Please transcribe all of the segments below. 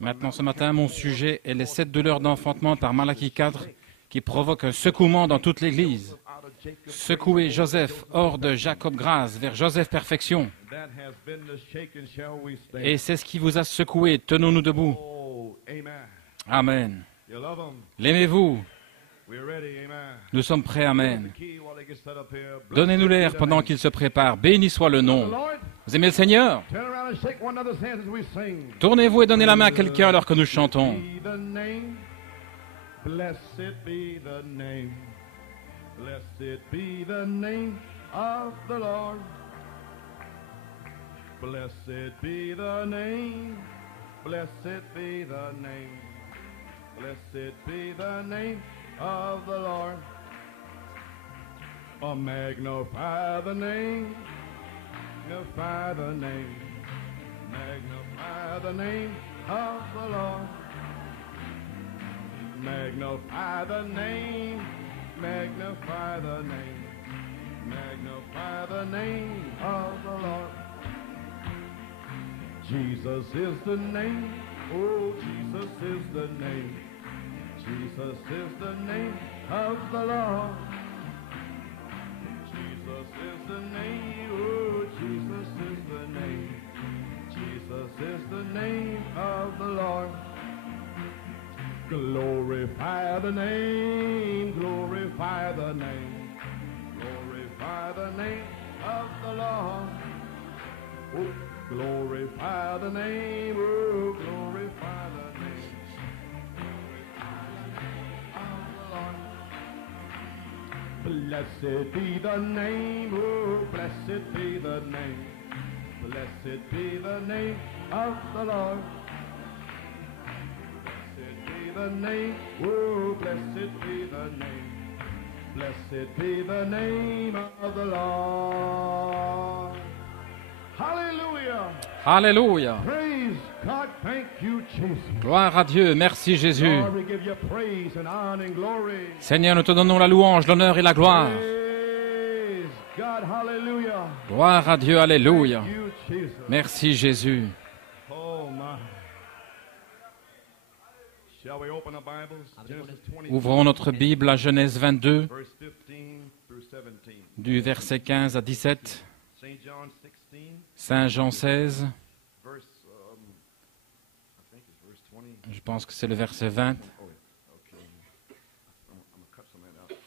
Maintenant, ce matin, mon sujet est les 7 douleurs d'enfantement par Malachie 4 qui provoquent un secouement dans toute l'Église. Secouer Joseph hors de Jacob grâce vers Joseph perfection. Et c'est ce qui vous a secoué. Tenons-nous debout. Amen. L'aimez-vous? Nous sommes prêts, amen. Donnez-nous l'air pendant qu'il se prépare. Béni soit le nom. Vous aimez le Seigneur? Tournez-vous et donnez la main à quelqu'un alors que nous chantons. Blessed be the name. Blessed be the name of the Lord. Blessed be the name. Blessed be the name. Blessed be the name of the Lord. Oh, magnify the name. Magnify the name. Magnify the name of the Lord. Magnify the name, magnify the name, magnify the name of the Lord. Jesus is the name, oh, Jesus is the name. Jesus is the name of the Lord. Jesus is the name, oh, Jesus is the name. Jesus is the name of the Lord. Glorify the name, glorify the name, glorify the name of the Lord. Oh, glorify the name, oh, glorify the name, glorify the name of the Lord. Blessed be the name, oh, blessed be the name, blessed be the name of the Lord. The name, oh, blessed be the name, blessed be the name of the Lord. Hallelujah. Alléluia. Praise God, thank you, Jesus. Gloire à Dieu, merci Jésus. Lord, we give you praise and honor and glory. Seigneur, nous te donnons la louange, l'honneur et la gloire. Praise God, hallelujah. Gloire à Dieu, alléluia. Thank you, Jesus. Merci Jésus. Oh my. Shall we open our Bibles? Genesis 22, Ouvrons notre Bible à Genèse 22, verse 15 through 17. du verset 15 à 17, St. John 16, Saint Jean 16, verse, I think it's verse 20. je pense que c'est le verset 20. Oh, yeah. Okay. I'm going to cut some of that out.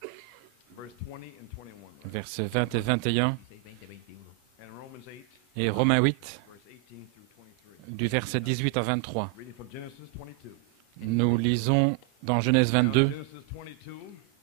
16. Verse 20 and 21. Versets 20 et 21, And Romans 8, et Romains 8, verse 18 through 23. du verset 18 à 23. Reading from Genesis 22. Nous lisons dans Genèse 22, Genesis 22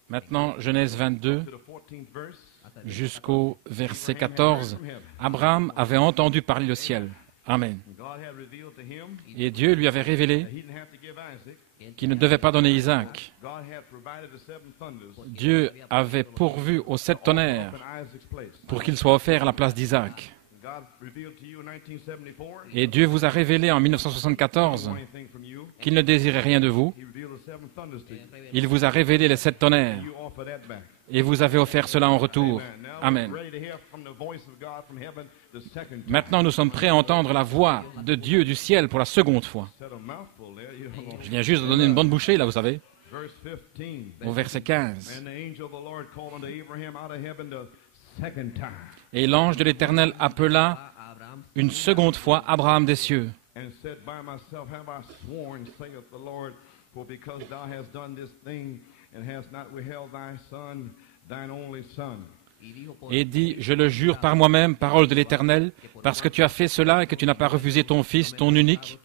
maintenant Genèse 22 to the 14th verse. jusqu'au verset 14. Abraham avait entendu parler le ciel. Amen. God had revealed to him Et Dieu lui avait révélé that he didn't have to give Isaac. qu'il ne devait pas donner Isaac. God had provided the 7 thunders Dieu avait pourvu aux 7 tonnerres in Isaac's place. pour qu'il soit offert à la place d'Isaac. God revealed to you in 1974 Et Dieu vous a révélé en 1974 anything from you. qu'il ne désirait rien de vous. He revealed the 7 thunders to you. Il vous a révélé les 7 tonnerres. You offer that back. Et vous avez offert cela en retour. Now Amen. we're ready to hear from the voice of God from heaven the second time. Maintenant, nous sommes prêts à entendre la voix de Dieu du ciel pour la seconde fois. Said a mouthful there. You don't know. Je viens juste de donner une bonne bouchée, là, vous savez, Verse 15. au verset 15. And the angel of the Lord called unto Abraham out of heaven the second time, Et l'ange de l'Éternel appela une seconde fois Abraham des cieux. and said, By myself have I sworn, saith the Lord, for because thou hast done this thing, and hast not withheld thy son, thine only son. Et dit, je le jure par moi-même, parole de l'Éternel, parce que tu as fait cela et que tu n'as pas refusé ton fils, ton unique,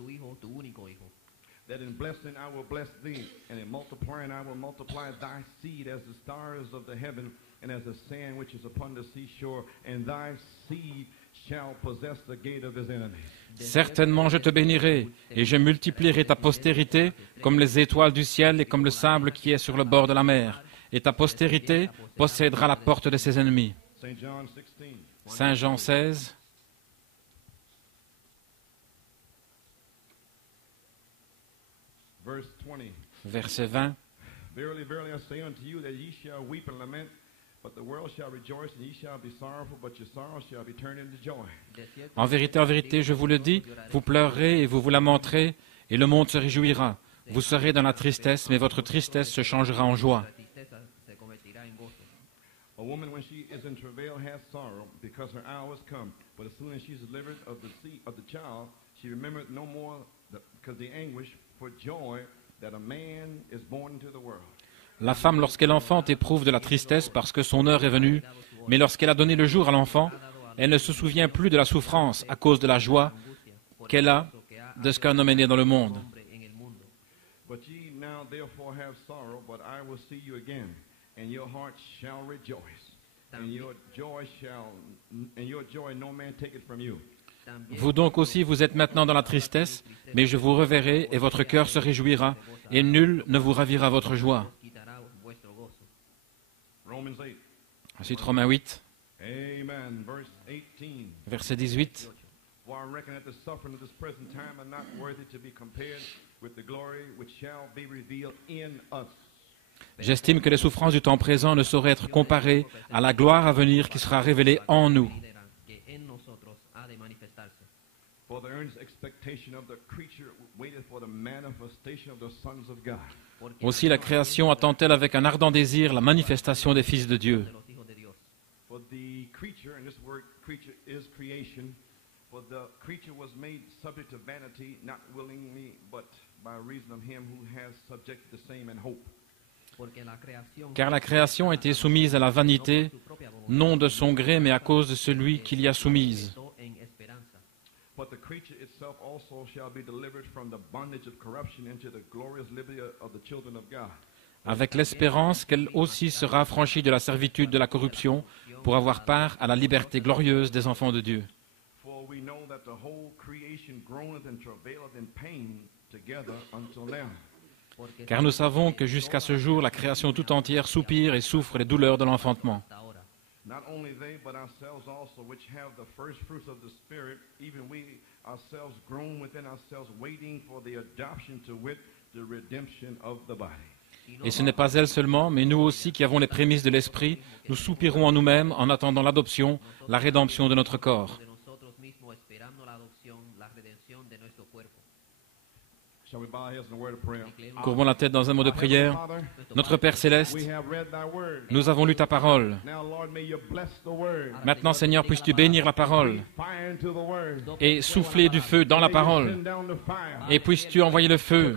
That in blessing I will bless thee, and in multiplying I will multiply thy seed as the stars of the heaven, and as the sand which is upon the seashore, and thy seed shall possess the gate of his enemies. certainement je te bénirai, et je multiplierai ta postérité comme les étoiles du ciel et comme le sable qui est sur le bord de la mer. Et ta postérité possédera la porte de ses ennemis. St. John 16. Saint Jean 16, Verse 20. verset 20. Verily, verily, I say unto you that ye shall weep and lament, but the world shall rejoice, and ye shall be sorrowful, but your sorrow shall be turned into joy. En vérité, je vous le dis, vous pleurerez et vous vous lamenterez, et le monde se réjouira. Vous serez dans la tristesse, mais votre tristesse se changera en joie. A woman, when she is in travail, has sorrow, because her hour is come. But as soon as she is delivered of the child, she remembered no more because the anguish for joy that a man is born into the world. La femme, lorsqu'elle enfante, éprouve de la tristesse parce que son heure est venue, mais lorsqu'elle a donné le jour à l'enfant, elle ne se souvient plus de la souffrance à cause de la joie qu'elle a de ce qu'un homme est né dans le monde. But ye now therefore have sorrow, but I will see you again, and your heart shall rejoice, and your joy no man take it from you. Vous donc aussi, vous êtes maintenant dans la tristesse, mais je vous reverrai, et votre cœur se réjouira, et nul ne vous ravira votre joie. Ensuite, Romains 8, verset 18. J'estime que les souffrances du temps présent ne sauraient être comparées à la gloire à venir qui sera révélée en nous. Aussi la création attend-elle avec un ardent désir la manifestation des fils de Dieu. Car la création a été soumise à la vanité, non de son gré, mais à cause de celui qui l'y a soumise. Avec l'espérance qu'elle aussi sera affranchie de la servitude de la corruption pour avoir part à la liberté glorieuse des enfants de Dieu. Car nous savons que jusqu'à ce jour, la création tout entière soupire et souffre les douleurs de l'enfantement. Not only they, but ourselves also, which have the first fruits of the Spirit, even we ourselves groan within ourselves, waiting for the adoption to wit, the redemption of the body. Et ce n'est pas elle seulement, mais nous aussi qui avons les prémices de l'Esprit, nous soupirons en nous-mêmes en attendant l'adoption, la rédemption de notre corps. Courbons la tête dans un mot de prière. Notre Père Céleste, nous avons lu ta parole. Maintenant, Seigneur, puisses-tu bénir la parole et souffler du feu dans la parole. Et puisses-tu envoyer le feu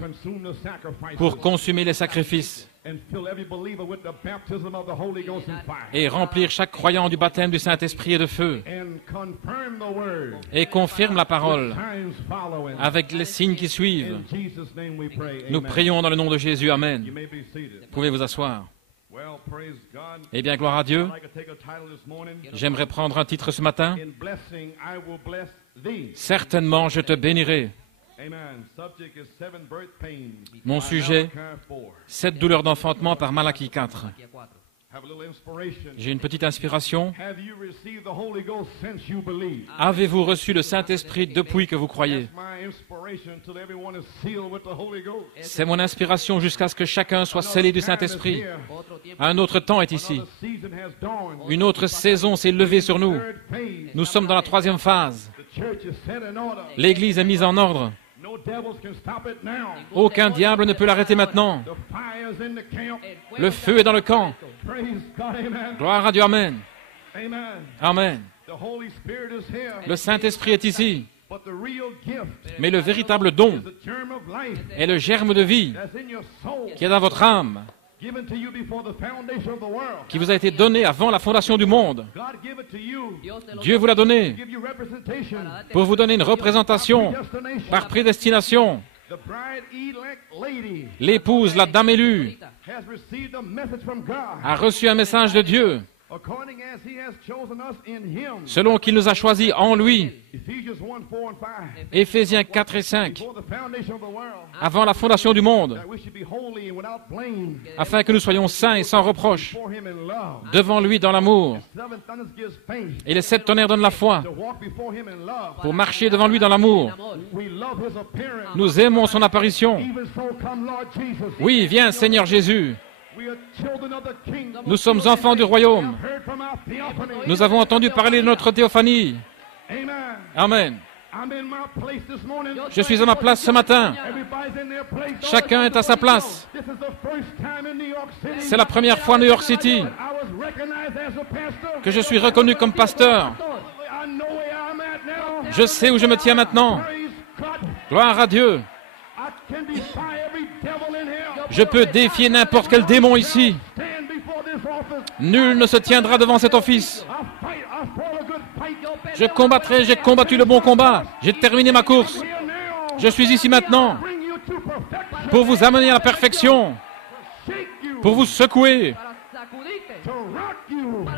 pour consumer les sacrifices et remplir chaque croyant du baptême du Saint-Esprit et de feu et confirme la parole avec les signes qui suivent. Nous prions dans le nom de Jésus. Amen. Vous pouvez vous asseoir. Eh bien, gloire à Dieu. J'aimerais prendre un titre ce matin. Certainement, je te bénirai. Mon sujet, 7 douleurs d'enfantement par Malachie 4. J'ai une petite inspiration. Avez-vous reçu le Saint-Esprit depuis que vous croyez? C'est mon inspiration jusqu'à ce que chacun soit scellé du Saint-Esprit. Un autre temps est ici. Une autre saison s'est levée sur nous. Nous sommes dans la 3e phase. L'Église est mise en ordre. Aucun diable ne peut l'arrêter maintenant. Le feu est dans le camp. Gloire à Dieu. Amen. Amen. Le Saint-Esprit est ici. Mais le véritable don est le germe de vie qui est dans votre âme, qui vous a été donné avant la fondation du monde. Dieu vous l'a donné pour vous donner une représentation par prédestination. L'épouse, la dame élue, a reçu un message de Dieu selon qu'il nous a choisis en lui. Éphésiens 4 et 5. Avant la fondation du monde, afin que nous soyons saints et sans reproche devant lui dans l'amour. Et les 7 tonnerres donnent la foi pour marcher devant lui dans l'amour. Nous aimons son apparition. Oui, viens Seigneur Jésus. Nous sommes enfants du royaume. Nous avons entendu parler de notre théophanie. Amen. Je suis à ma place ce matin. Chacun est à sa place. C'est la première fois à New York City que je suis reconnu comme pasteur. Je sais où je me tiens maintenant. Gloire à Dieu. Je peux défier n'importe quel démon ici. Nul ne se tiendra devant cet office. Je combattrai, j'ai combattu le bon combat. J'ai terminé ma course. Je suis ici maintenant pour vous amener à la perfection, pour vous secouer,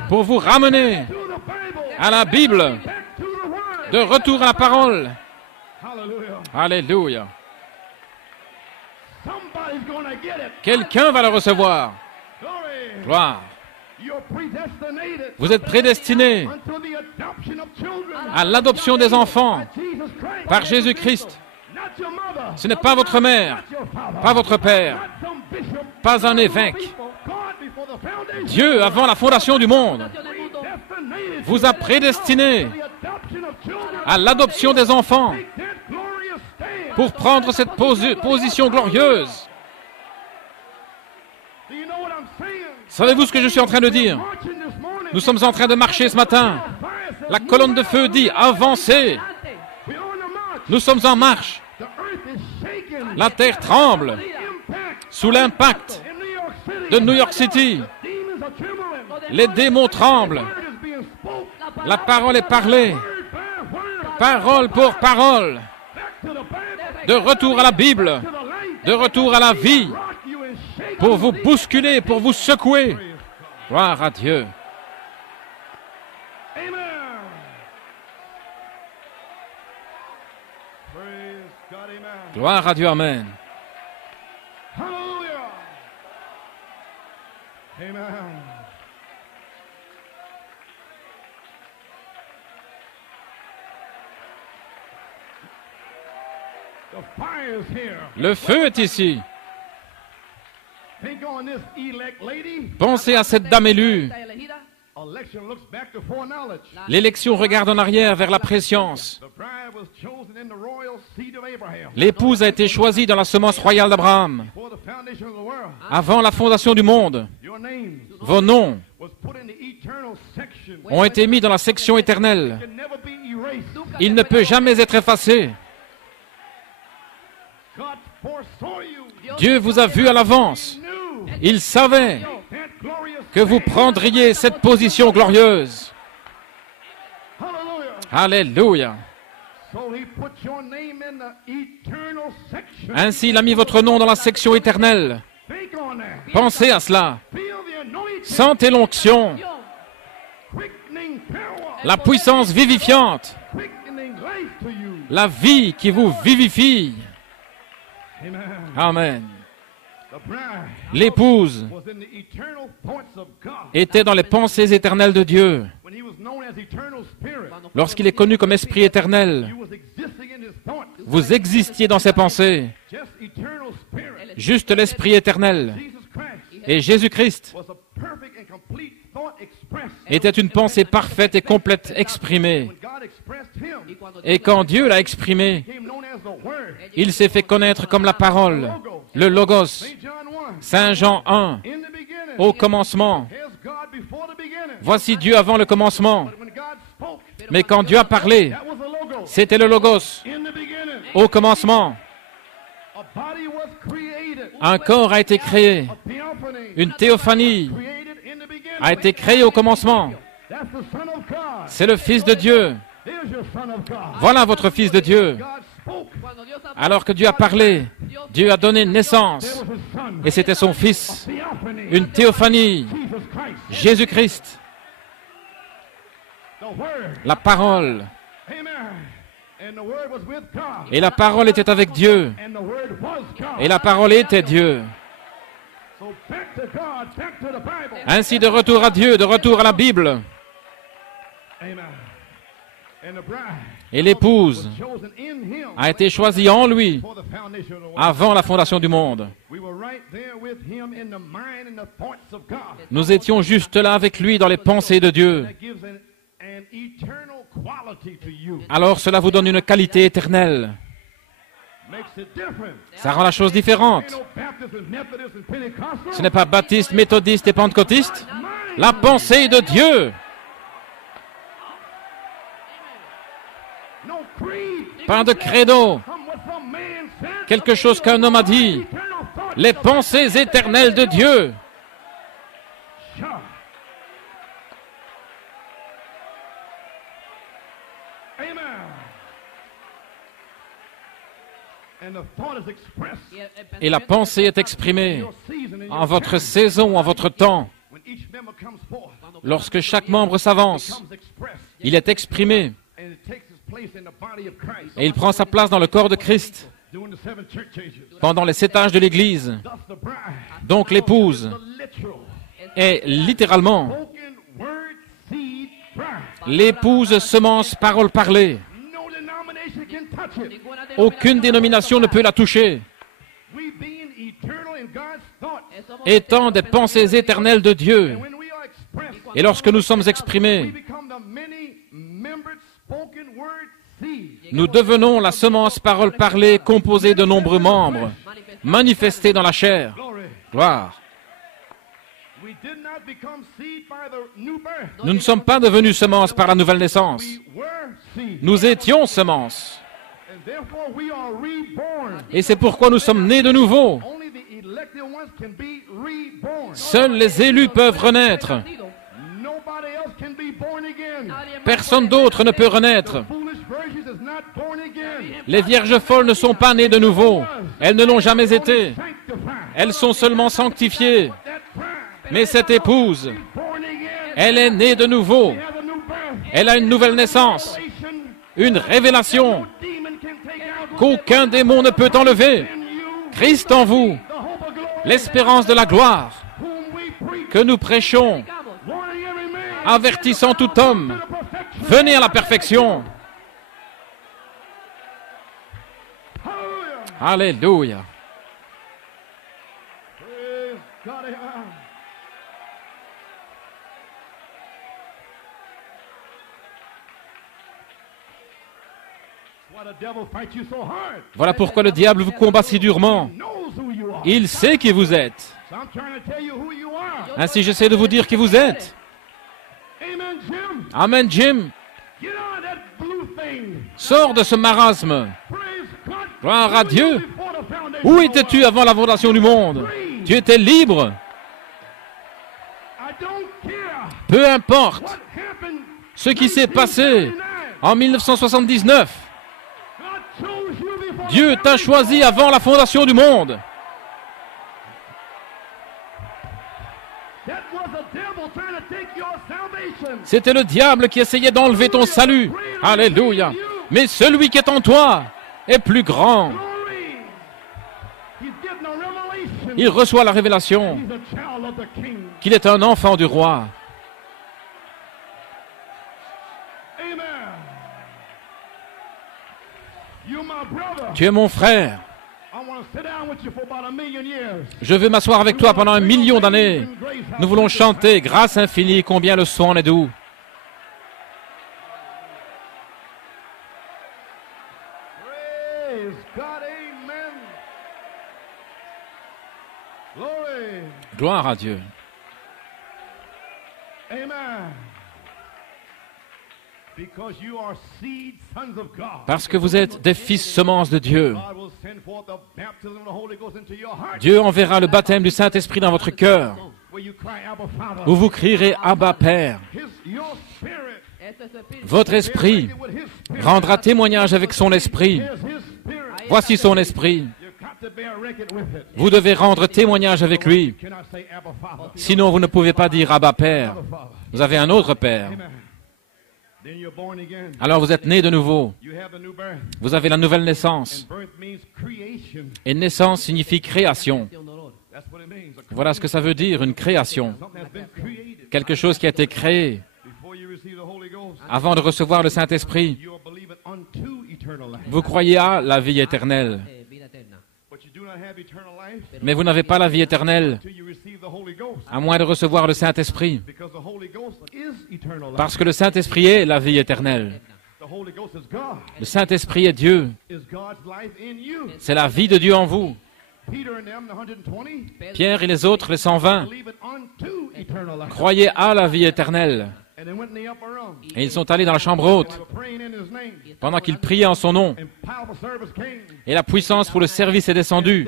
pour vous ramener à la Bible, de retour à la parole. Alléluia. Quelqu'un va le recevoir. Gloire. Vous êtes prédestinés à l'adoption des enfants par Jésus-Christ. Ce n'est pas votre mère, pas votre père, pas un évêque. Dieu, avant la fondation du monde, vous a prédestinés à l'adoption des enfants pour prendre cette position glorieuse. Savez-vous ce que je suis en train de dire? Nous sommes en train de marcher ce matin. La colonne de feu dit « Avancez ». Nous sommes en marche. La terre tremble sous l'impact de New York City. Les démons tremblent. La parole est parlée. Parole pour parole. De retour à la Bible. De retour à la vie. Pour vous bousculer, pour vous secouer. Gloire à Dieu. Gloire à Dieu, Amen. Le feu est ici. Pensez à cette dame élue. L'élection regarde en arrière vers la préscience. L'épouse a été choisie dans la semence royale d'Abraham. Avant la fondation du monde, vos noms ont été mis dans la section éternelle. Il ne peut jamais être effacé. Dieu vous a vu à l'avance. Il savait que vous prendriez cette position glorieuse. Alléluia. Ainsi, il a mis votre nom dans la section éternelle. Pensez à cela. Sentez l'onction, la puissance vivifiante, la vie qui vous vivifie. Amen. L'épouse était dans les pensées éternelles de Dieu. Lorsqu'il est connu comme Esprit éternel, vous existiez dans ses pensées. Juste l'Esprit éternel. Et Jésus-Christ était une pensée parfaite et complète exprimée. Et quand Dieu l'a exprimé, il s'est fait connaître comme la parole, le Logos. Saint Jean 1, au commencement. Voici Dieu avant le commencement. Mais quand Dieu a parlé, c'était le Logos. Au commencement, un corps a été créé. Une théophanie a été créée au commencement. C'est le Fils de Dieu. Voilà votre Fils de Dieu. Alors que Dieu a parlé, Dieu a donné naissance. Et c'était son Fils. Une théophanie. Jésus-Christ. La parole. Et la parole était avec Dieu. Et la parole était Dieu. Ainsi, de retour à Dieu, de retour à la Bible. Et l'épouse a été choisie en lui avant la fondation du monde. Nous étions juste là avec lui dans les pensées de Dieu. Alors cela vous donne une qualité éternelle. Ça rend la chose différente. Ce n'est pas baptiste, méthodiste et pentecôtiste. La pensée de Dieu. Pas de credo. Quelque chose qu'un homme a dit. Les pensées éternelles de Dieu. Et la pensée est exprimée en votre saison, en votre temps. Lorsque chaque membre s'avance, il est exprimé et il prend sa place dans le corps de Christ pendant les 7 âges de l'Église. Donc l'épouse est littéralement l'épouse semence parole parlée. Aucune dénomination ne peut la toucher. Étant des pensées éternelles de Dieu, et lorsque nous sommes exprimés, nous devenons la semence parole parlée composée de nombreux membres, manifestés dans la chair. Gloire. Nous ne sommes pas devenus semences par la nouvelle naissance. Nous étions semences. Et c'est pourquoi nous sommes nés de nouveau. Seuls les élus peuvent renaître. Personne d'autre ne peut renaître. Les vierges folles ne sont pas nées de nouveau. Elles ne l'ont jamais été. Elles sont seulement sanctifiées. Mais cette épouse, elle est née de nouveau. Elle a une nouvelle naissance. Une révélation qu'aucun démon ne peut enlever. Christ en vous, l'espérance de la gloire que nous prêchons, avertissant tout homme, venez à la perfection. Alléluia. Voilà pourquoi le diable vous combat si durement. Il sait qui vous êtes. Ainsi, j'essaie de vous dire qui vous êtes. Amen, Jim. Sors de ce marasme. Gloire à Dieu. Où étais-tu avant la fondation du monde? Tu étais libre. Peu importe ce qui s'est passé en 1979. Dieu t'a choisi avant la fondation du monde. C'était le diable qui essayait d'enlever ton salut. Alléluia. Mais celui qui est en toi est plus grand. Il reçoit la révélation qu'il est un enfant du roi. Tu es mon frère. Je veux m'asseoir avec toi pendant 1 million d'années. Nous voulons chanter grâce infinie, combien le son est doux. Gloire à Dieu. Parce que vous êtes des fils semences de Dieu. Dieu enverra le baptême du Saint-Esprit dans votre cœur, où vous crierez Abba Père. Votre esprit rendra témoignage avec son esprit. Voici son esprit. Vous devez rendre témoignage avec lui. Sinon, vous ne pouvez pas dire Abba Père. Vous avez un autre Père. Alors vous êtes né de nouveau. Vous avez la nouvelle naissance. Et naissance signifie création. Voilà ce que ça veut dire, une création. Quelque chose qui a été créé avant de recevoir le Saint-Esprit. Vous croyez à la vie éternelle. Mais vous n'avez pas la vie éternelle à moins de recevoir le Saint-Esprit. Parce que le Saint-Esprit est la vie éternelle. Le Saint-Esprit est Dieu. C'est la vie de Dieu en vous. Pierre et les autres, les 120, croyaient à la vie éternelle. Et ils sont allés dans la chambre haute pendant qu'ils priaient en son nom. Et la puissance pour le service est descendue.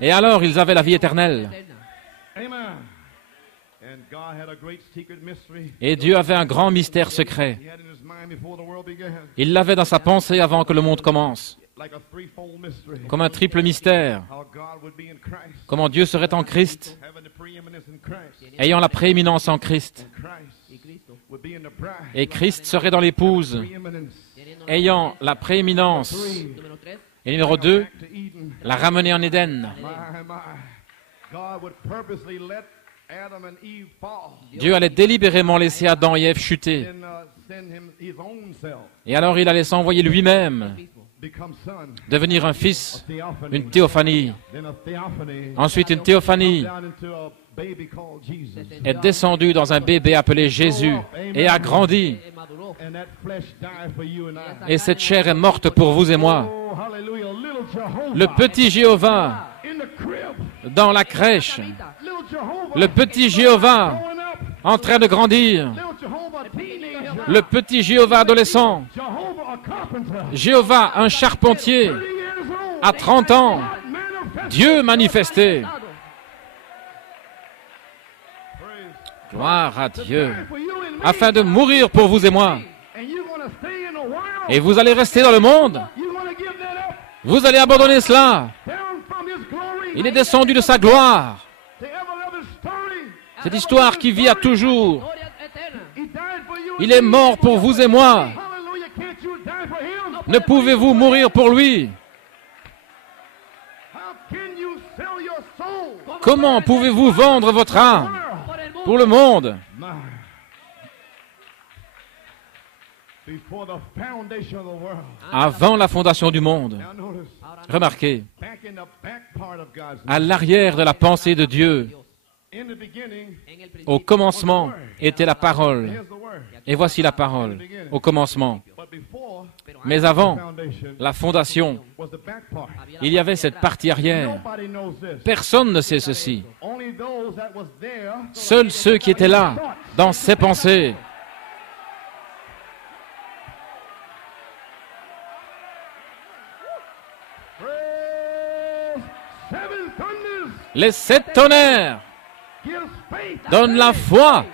Et alors ils avaient la vie éternelle. Et Dieu avait un grand mystère secret. Il l'avait dans sa pensée avant que le monde commence. Comme un triple mystère. Comment Dieu serait en Christ, ayant la prééminence en Christ. Et Christ serait dans l'épouse, ayant la prééminence. Et numéro 2, la ramener en Éden. Dieu allait délibérément laisser Adam et Ève chuter. Et alors il allait s'envoyer lui-même, devenir un fils, une théophanie. Ensuite une théophanie est descendue dans un bébé appelé Jésus et a grandi. Et cette chair est morte pour vous et moi. Le petit Jéhovah dans la crèche. Le petit Jéhovah en train de grandir. Le petit Jéhovah adolescent. Jéhovah, un charpentier, à 30 ans. Dieu manifesté. Gloire à Dieu. Afin de mourir pour vous et moi. Et vous allez rester dans le monde. Vous allez abandonner cela. Il est descendu de sa gloire. Cette histoire qui vit à toujours. Il est mort pour vous et moi. Ne pouvez-vous mourir pour lui? Comment pouvez-vous vendre votre âme pour le monde? Avant la fondation du monde. Remarquez, à l'arrière de la pensée de Dieu, au commencement était la parole. Et voici la parole, au commencement. Mais avant la fondation, il y avait cette partie arrière. Personne ne sait ceci. Seuls ceux qui étaient là, dans ses pensées. Les 7 tonnerres donnent la foi.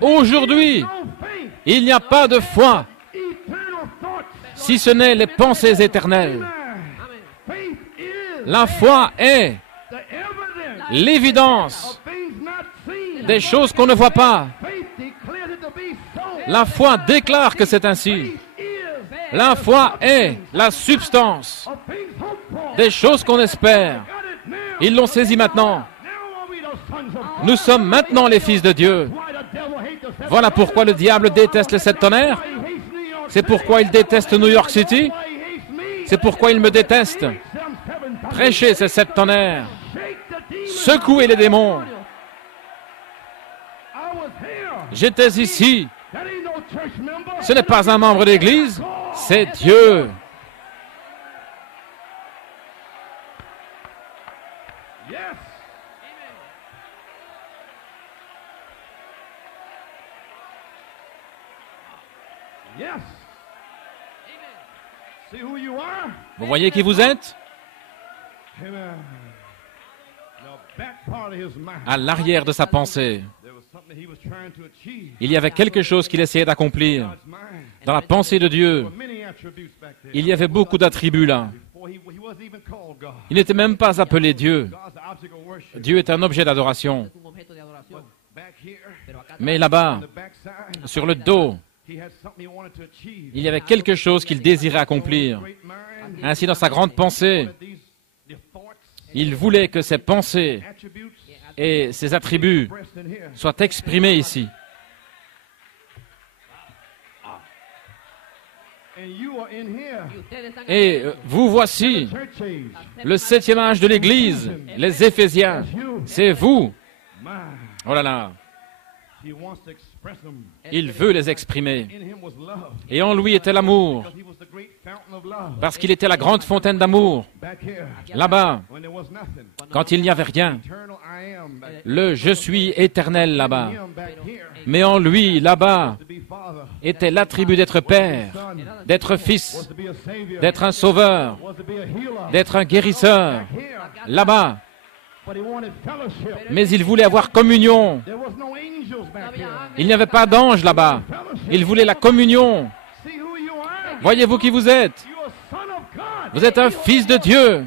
Aujourd'hui, il n'y a pas de foi, si ce n'est les pensées éternelles. La foi est l'évidence des choses qu'on ne voit pas. La foi déclare que c'est ainsi. La foi est la substance des choses qu'on espère. Ils l'ont saisi maintenant. Nous sommes maintenant les fils de Dieu. Voilà pourquoi le diable déteste les 7 tonnerres. C'est pourquoi il déteste New York City. C'est pourquoi il me déteste. Prêchez ces 7 tonnerres. Secouez les démons. J'étais ici. Ce n'est pas un membre d'église, c'est Dieu. Vous voyez qui vous êtes? À l'arrière de sa pensée, il y avait quelque chose qu'il essayait d'accomplir. Dans la pensée de Dieu, il y avait beaucoup d'attributs là. Il n'était même pas appelé Dieu. Dieu est un objet d'adoration. Mais là-bas, sur le dos, il y avait quelque chose qu'il désirait accomplir. Ainsi, dans sa grande pensée, il voulait que ses pensées et ses attributs soient exprimés ici. Et vous voici, le 7e âge de l'Église, les Éphésiens, c'est vous. Oh là là. Il veut les exprimer. Et en lui était l'amour, parce qu'il était la grande fontaine d'amour. Là-bas, quand il n'y avait rien, le « je suis éternel » là-bas. Mais en lui, là-bas, était l'attribut d'être père, d'être fils, d'être un sauveur, d'être un guérisseur. Là-bas. Mais il voulait avoir communion. Il n'y avait pas d'ange là-bas. Il voulait la communion. Voyez-vous qui vous êtes? Vous êtes un fils de Dieu,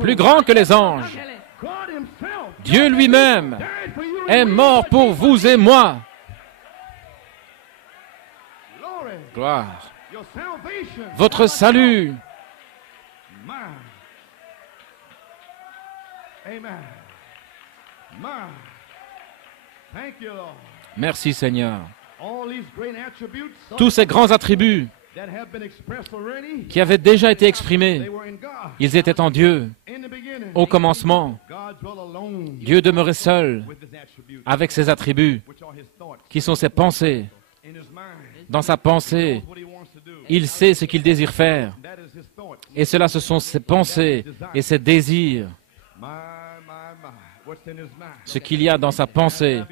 plus grand que les anges. Dieu lui-même est mort pour vous et moi. Gloire. Votre salut. Merci Seigneur. Tous ces grands attributs qui avaient déjà été exprimés, ils étaient en Dieu. Au commencement, Dieu demeurait seul avec ses attributs, qui sont ses pensées. Dans sa pensée, il sait ce qu'il désire faire. Et cela, ce sont ses pensées et ses désirs. Ce qu'il y a dans sa pensée.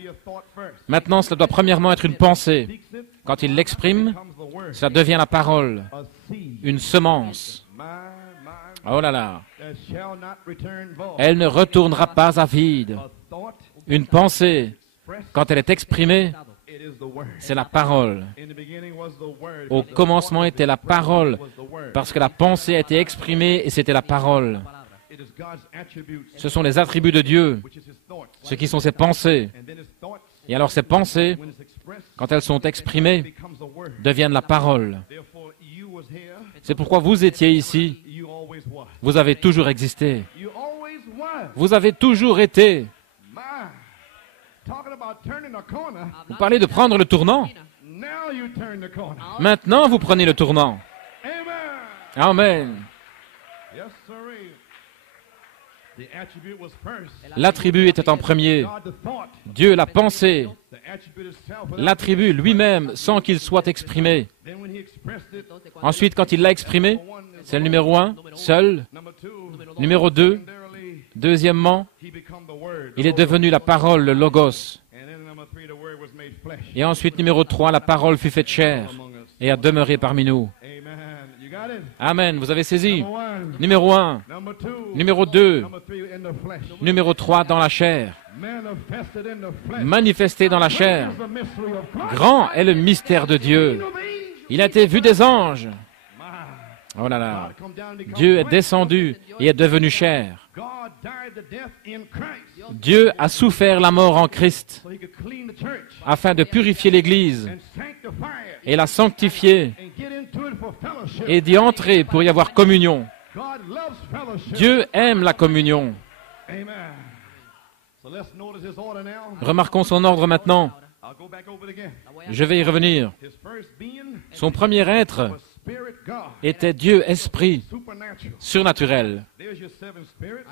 Maintenant, cela doit premièrement être une pensée. Quand il l'exprime, cela devient la parole, une semence. Oh là là. Elle ne retournera pas à vide. Une pensée, quand elle est exprimée, c'est la parole. Au commencement était la parole, parce que la pensée a été exprimée et c'était la parole. Ce sont les attributs de Dieu, ce qui sont ses pensées. Et alors ces pensées, quand elles sont exprimées, deviennent la parole. C'est pourquoi vous étiez ici. Vous avez toujours existé. Vous avez toujours été. Vous parlez de prendre le tournant. Maintenant, vous prenez le tournant. Amen. L'attribut était en premier. Dieu l'a pensé. L'attribut lui-même, sans qu'il soit exprimé. Ensuite, quand il l'a exprimé, c'est le numéro 1, seul. Numéro 2, deuxièmement, il est devenu la parole, le logos. Et ensuite, numéro 3, la parole fut faite chair et a demeuré parmi nous. Amen, vous avez saisi. Numéro 1, numéro 2, numéro 3 dans la chair. Manifesté dans la chair. Grand est le mystère de Dieu. Il a été vu des anges. Oh là là. Dieu est descendu et est devenu chair. Dieu a souffert la mort en Christ afin de purifier l'Église et la sanctifier et d'y entrer pour y avoir communion. Dieu aime la communion. Remarquons son ordre maintenant. Je vais y revenir. Son premier être était Dieu Esprit, surnaturel.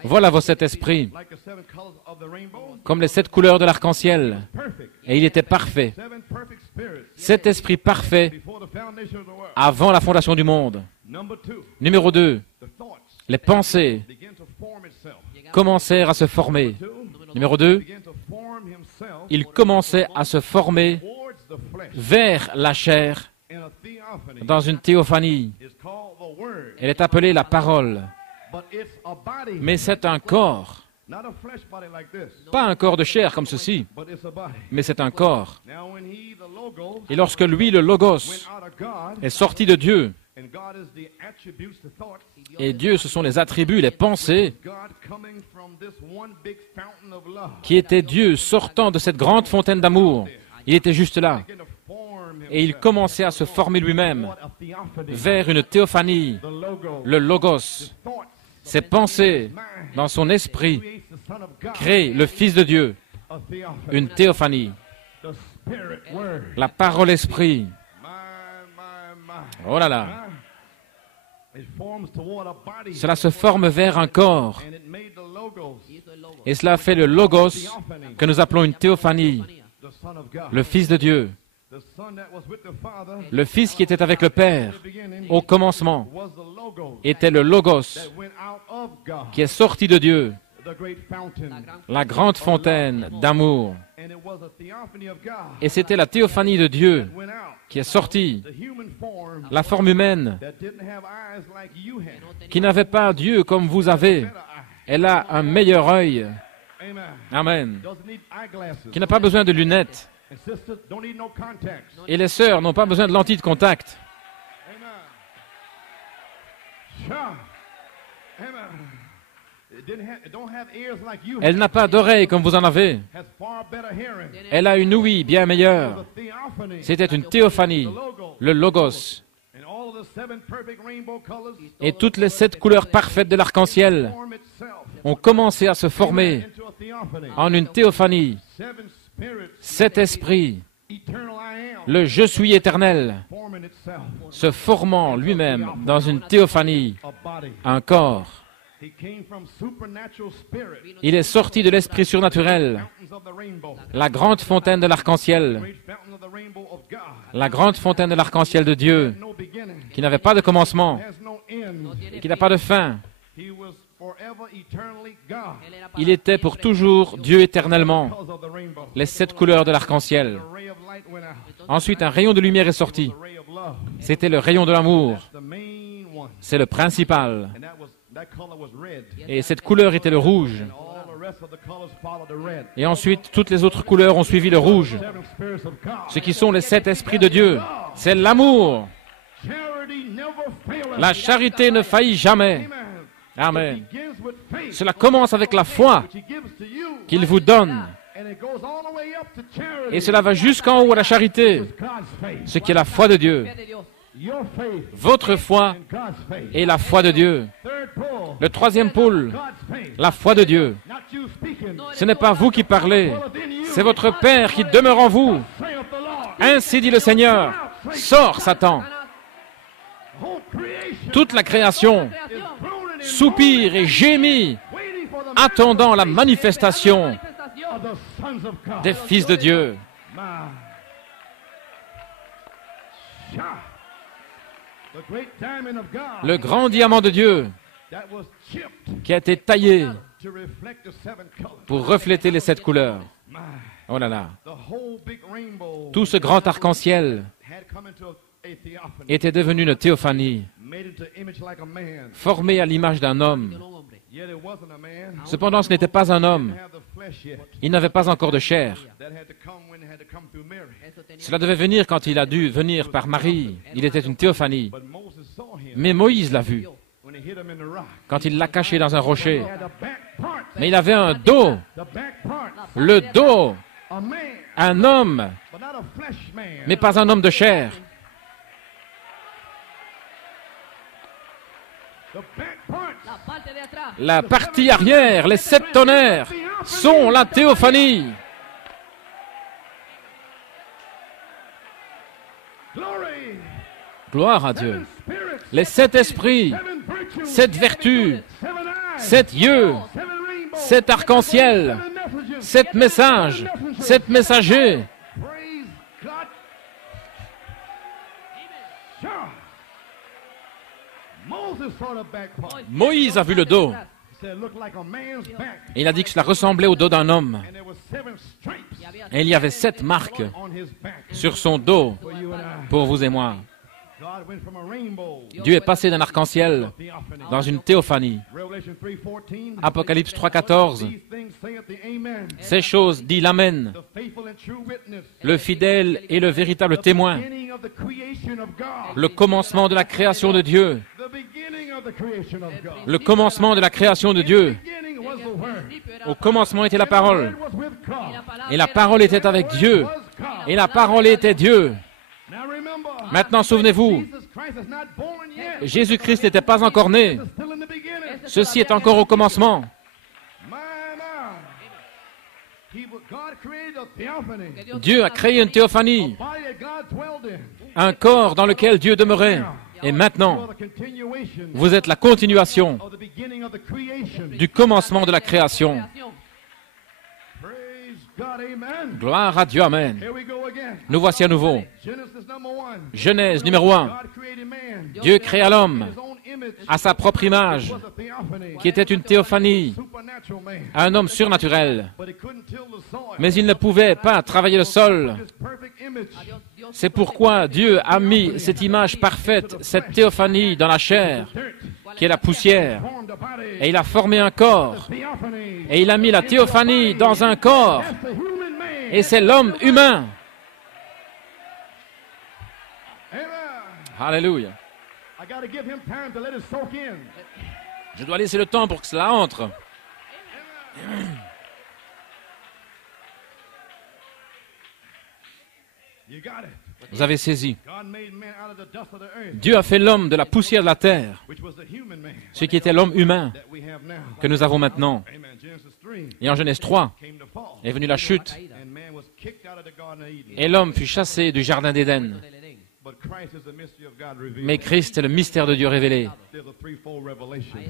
Voilà vos 7 esprits, comme les 7 couleurs de l'arc-en-ciel. Et il était parfait. 7 esprits parfaits avant la fondation du monde. Numéro 2, les pensées commencèrent à se former. Numéro 2, il commençait à se former vers la chair dans une théophanie. Elle est appelée la parole. Mais c'est un corps. Pas un corps de chair comme ceci, mais c'est un corps. Et lorsque lui, le Logos, est sorti de Dieu, et Dieu, ce sont les attributs, les pensées, qui était Dieu sortant de cette grande fontaine d'amour. Il était juste là. Et il commençait à se former lui-même vers une théophanie, le Logos. Ses pensées, dans son esprit, créent le Fils de Dieu, une théophanie. La parole esprit. Oh là là. Cela se forme vers un corps. Et cela fait le logos que nous appelons une théophanie, le Fils de Dieu. Le Fils qui était avec le Père au commencement était le logos qui est sorti de Dieu, la grande fontaine d'amour. Et c'était la théophanie de Dieu qui est sortie, la forme humaine, qui n'avait pas Dieu comme vous avez. Elle a un meilleur œil. Amen. Qui n'a pas besoin de lunettes. Et les sœurs n'ont pas besoin de lentilles de contact. Elle n'a pas d'oreilles comme vous en avez. Elle a une ouïe bien meilleure. C'était une théophanie, le Logos. Et toutes les 7 couleurs parfaites de l'arc-en-ciel ont commencé à se former en une théophanie. 7 esprits, le Je suis éternel, se formant lui-même dans une théophanie, un corps. Il est sorti de l'esprit surnaturel, la grande fontaine de l'arc-en-ciel, la grande fontaine de l'arc-en-ciel de Dieu, qui n'avait pas de commencement, et qui n'a pas de fin. Il était pour toujours Dieu éternellement, les 7 couleurs de l'arc-en-ciel. Ensuite, un rayon de lumière est sorti. C'était le rayon de l'amour. C'est le principal. Et cette couleur était le rouge. Et ensuite, toutes les autres couleurs ont suivi le rouge. Ce qui sont les 7 esprits de Dieu. C'est l'amour. La charité ne faillit jamais. Amen. Cela commence avec la foi qu'il vous donne. Et cela va jusqu'en haut à la charité, ce qui est la foi de Dieu. Votre foi est la foi de Dieu. Le 3e pôle, la foi de Dieu. Ce n'est pas vous qui parlez, c'est votre Père qui demeure en vous. Ainsi dit le Seigneur, sors Satan. Toute la création soupire et gémit, attendant la manifestation des fils de Dieu. Le grand diamant de Dieu qui a été taillé pour refléter les 7 couleurs. Oh là là. Tout ce grand arc-en-ciel était devenu une théophanie, formé à l'image d'un homme. Cependant, ce n'était pas un homme. Il n'avait pas encore de chair. Cela devait venir quand il a dû venir par Marie. Il était une théophanie. Mais Moïse l'a vu quand il l'a caché dans un rocher. Mais il avait un dos. Le dos. Un homme. Mais pas un homme de chair. La partie arrière, les 7 tonnerres, sont la théophanie. Gloire à Dieu. Les 7 esprits, 7 vertus, 7 yeux, 7 arcs-en-ciel, 7 messages, 7 messagers. Moïse a vu le dos. Et il a dit que cela ressemblait au dos d'un homme. Et il y avait 7 marques sur son dos pour vous et moi. Dieu est passé d'un arc-en-ciel dans une théophanie. Apocalypse 3,14. Ces choses dit l'Amen, le fidèle et le véritable témoin, le commencement de la création de Dieu. Le commencement de la création de Dieu. Au commencement était la parole. Et la parole était avec Dieu. Et la parole était Dieu. Maintenant, souvenez-vous, Jésus-Christ n'était pas encore né. Ceci est encore au commencement. Dieu a créé une théophanie. Un corps dans lequel Dieu demeurait. Et maintenant, vous êtes la continuation du commencement de la création. Gloire à Dieu, amen. Nous voici à nouveau. Genèse numéro 1. Dieu créa l'homme à sa propre image, qui était une théophanie, un homme surnaturel. Mais il ne pouvait pas travailler le sol. C'est pourquoi Dieu a mis cette image parfaite, cette théophanie dans la chair, qui est la poussière. Et il a formé un corps. Et il a mis la théophanie dans un corps. Et c'est l'homme humain. Alléluia. Je dois laisser le temps pour que cela entre. Vous avez saisi. Dieu a fait l'homme de la poussière de la terre, ce qui était l'homme humain que nous avons maintenant. Et en Genèse 3 est venue la chute, et l'homme fut chassé du jardin d'Éden. Mais Christ est le mystère de Dieu révélé.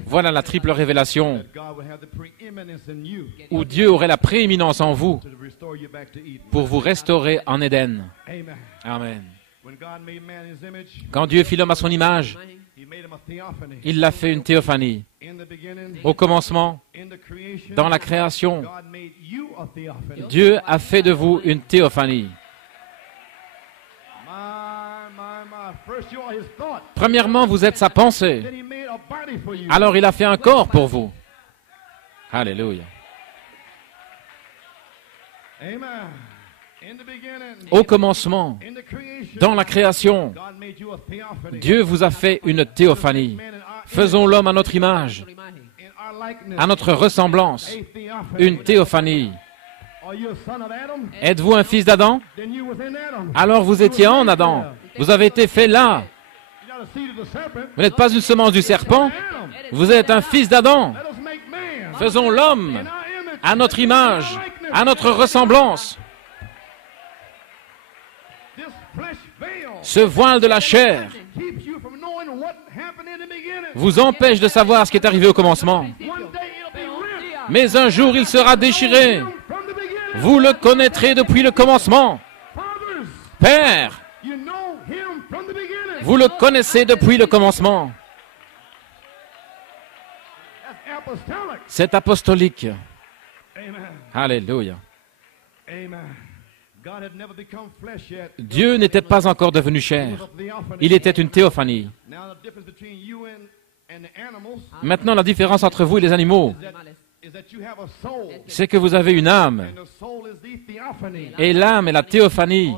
Voilà la triple révélation où Dieu aurait la prééminence en vous pour vous restaurer en Éden. Amen. Quand Dieu fit l'homme à son image, il l'a fait une théophanie. Au commencement, dans la création, Dieu a fait de vous une théophanie. Premièrement, vous êtes sa pensée. Alors il a fait un corps pour vous. Alléluia. Au commencement, dans la création, Dieu vous a fait une théophanie. Faisons l'homme à notre image, à notre ressemblance, une théophanie. Êtes-vous un fils d'Adam? Alors vous étiez en Adam. Vous avez été fait là. Vous n'êtes pas une semence du serpent. Vous êtes un fils d'Adam. Faisons l'homme à notre image, à notre ressemblance. Ce voile de la chair vous empêche de savoir ce qui est arrivé au commencement. Mais un jour il sera déchiré. Vous le connaîtrez depuis le commencement. Père, vous le connaissez depuis le commencement. C'est apostolique. Alléluia. Dieu n'était pas encore devenu chair. Il était une théophanie. Maintenant, la différence entre vous et les animaux, c'est que vous avez une âme. Et l'âme est la théophanie,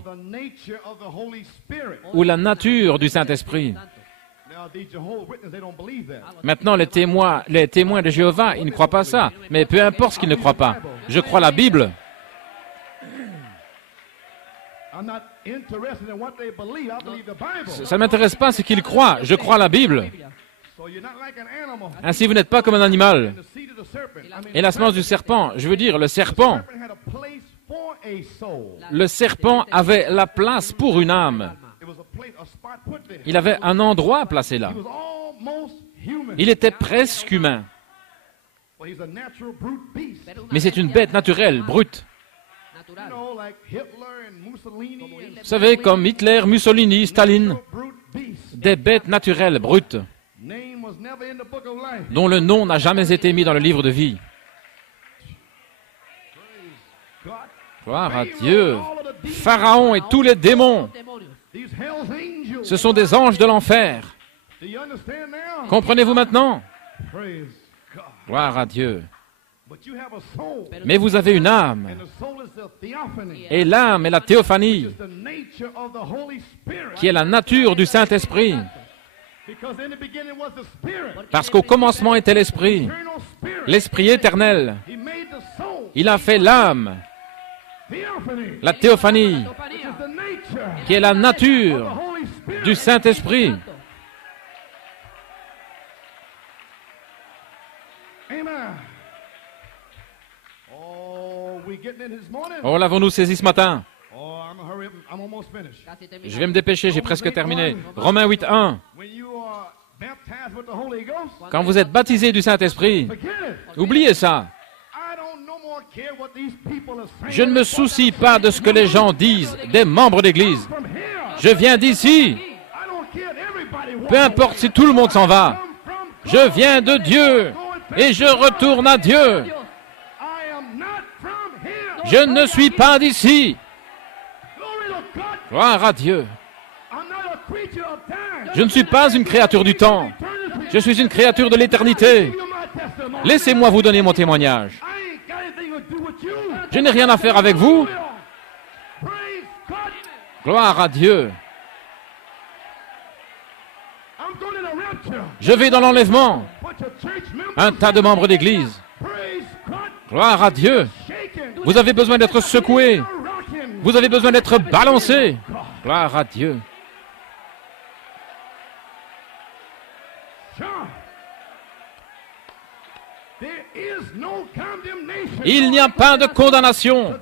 ou la nature du Saint-Esprit. Maintenant, les témoins de Jéhovah, ils ne croient pas ça. Mais peu importe ce qu'ils ne croient pas. Je crois la Bible. Ça ne m'intéresse pas ce qu'ils croient. Je crois la Bible. Ainsi, vous n'êtes pas comme un animal. Et la semence du serpent, je veux dire, le serpent avait la place pour une âme. Il avait un endroit placé là. Il était presque humain. Mais c'est une bête naturelle, brute. Vous savez, comme Hitler, Mussolini, Staline, des bêtes naturelles, brutes, dont le nom n'a jamais été mis dans le livre de vie. Gloire à Dieu. Pharaon et tous les démons, ce sont des anges de l'enfer. Comprenez-vous maintenant? Gloire à Dieu. Mais vous avez une âme. Et l'âme est la théophanie, qui est la nature du Saint-Esprit. Parce qu'au commencement était l'Esprit, l'Esprit éternel. Il a fait l'âme, la théophanie, qui est la nature du Saint-Esprit. Oh, l'avons-nous saisi ce matin? Je vais me dépêcher, j'ai presque terminé. Romains 8:1. Quand vous êtes baptisé du Saint-Esprit, oubliez ça. Je ne me soucie pas de ce que les gens disent des membres d'Église. Je viens d'ici. Peu importe si tout le monde s'en va. Je viens de Dieu et je retourne à Dieu. Je ne suis pas d'ici. Gloire à Dieu. Je ne suis pas une créature du temps. Je suis une créature de l'éternité. Laissez-moi vous donner mon témoignage. Je n'ai rien à faire avec vous. Gloire à Dieu. Je vais dans l'enlèvement. Un tas de membres d'église. Gloire à Dieu. Vous avez besoin d'être secoué. Vous avez besoin d'être balancé. Gloire à Dieu. Il n'y a pas de condamnation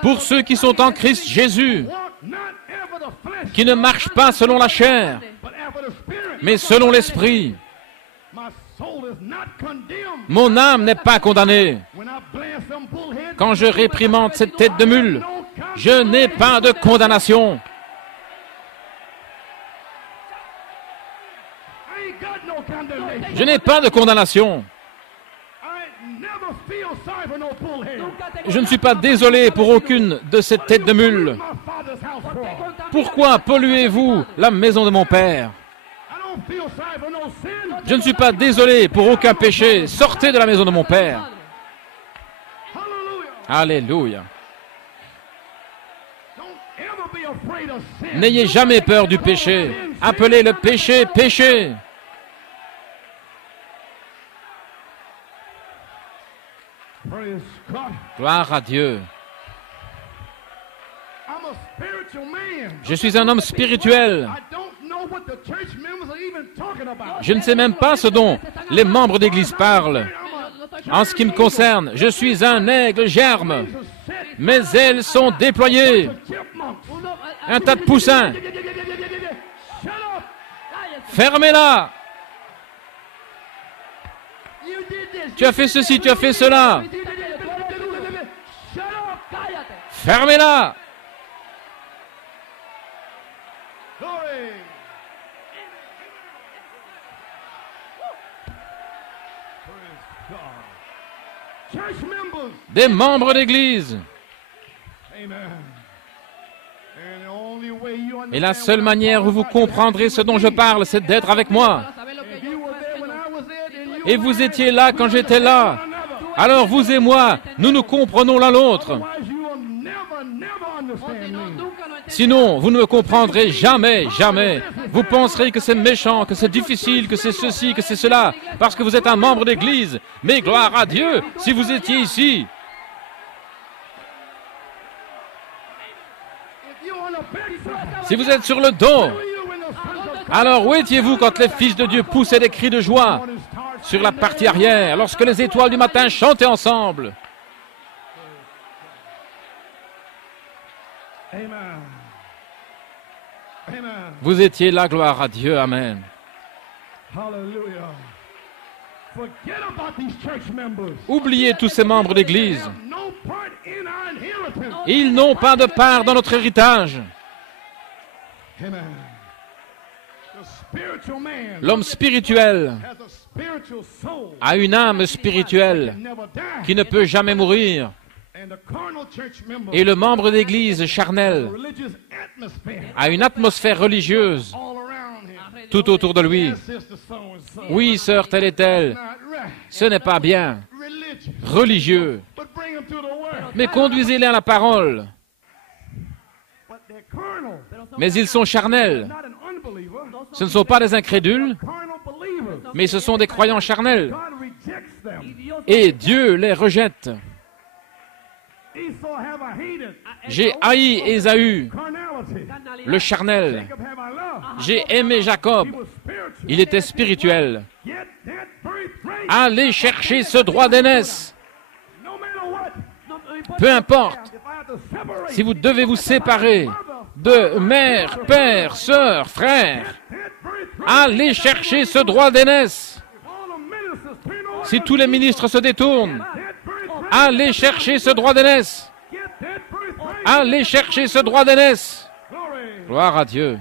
pour ceux qui sont en Christ Jésus, qui ne marchent pas selon la chair, mais selon l'Esprit. Mon âme n'est pas condamnée. Quand je réprimande cette tête de mule, je n'ai pas de condamnation. Je n'ai pas de condamnation. Je ne suis pas désolé pour aucune de ces têtes de mule. Pourquoi polluez-vous la maison de mon Père? Je ne suis pas désolé pour aucun péché. Sortez de la maison de mon Père. Alléluia. N'ayez jamais peur du péché. Appelez le péché péché. Gloire à Dieu. Je suis un homme spirituel. Je ne sais même pas ce dont les membres d'Église parlent. En ce qui me concerne, je suis un aigle germe. Mes ailes sont déployées. Un tas de poussins. Fermez-la. Tu as fait ceci, tu as fait cela. Fermez-la. Des membres d'église. Et la seule manière où vous comprendrez ce dont je parle, c'est d'être avec moi. Et vous étiez là quand j'étais là. Alors vous et moi, nous nous comprenons l'un l'autre. Sinon, vous ne me comprendrez jamais, jamais. Vous penserez que c'est méchant, que c'est difficile, que c'est ceci, que c'est cela, parce que vous êtes un membre d'église. Mais gloire à Dieu, si vous étiez ici. Si vous êtes sur le dos, alors où étiez-vous quand les fils de Dieu poussaient des cris de joie sur la partie arrière, lorsque les étoiles du matin chantaient ensemble? Vous étiez là, gloire à Dieu, amen. Oubliez tous ces membres d'église. Ils n'ont pas de part dans notre héritage. L'homme spirituel a une âme spirituelle qui ne peut jamais mourir. Et le membre d'église charnel a une atmosphère religieuse tout autour de lui. Oui, sœur, telle et telle, ce n'est pas bien. Religieux. Mais conduisez-les à la parole. Mais ils sont charnels. Ce ne sont pas des incrédules, mais ce sont des croyants charnels. Et Dieu les rejette. J'ai haï Ésaü, le charnel. J'ai aimé Jacob. Il était spirituel. Allez chercher ce droit d'aînesse. Peu importe. Si vous devez vous séparer de mère, père, sœur, frère, allez chercher ce droit d'aînesse. Si tous les ministres se détournent, allez chercher ce droit d'aînesse. Allez chercher ce droit d'aînesse. Gloire à Dieu.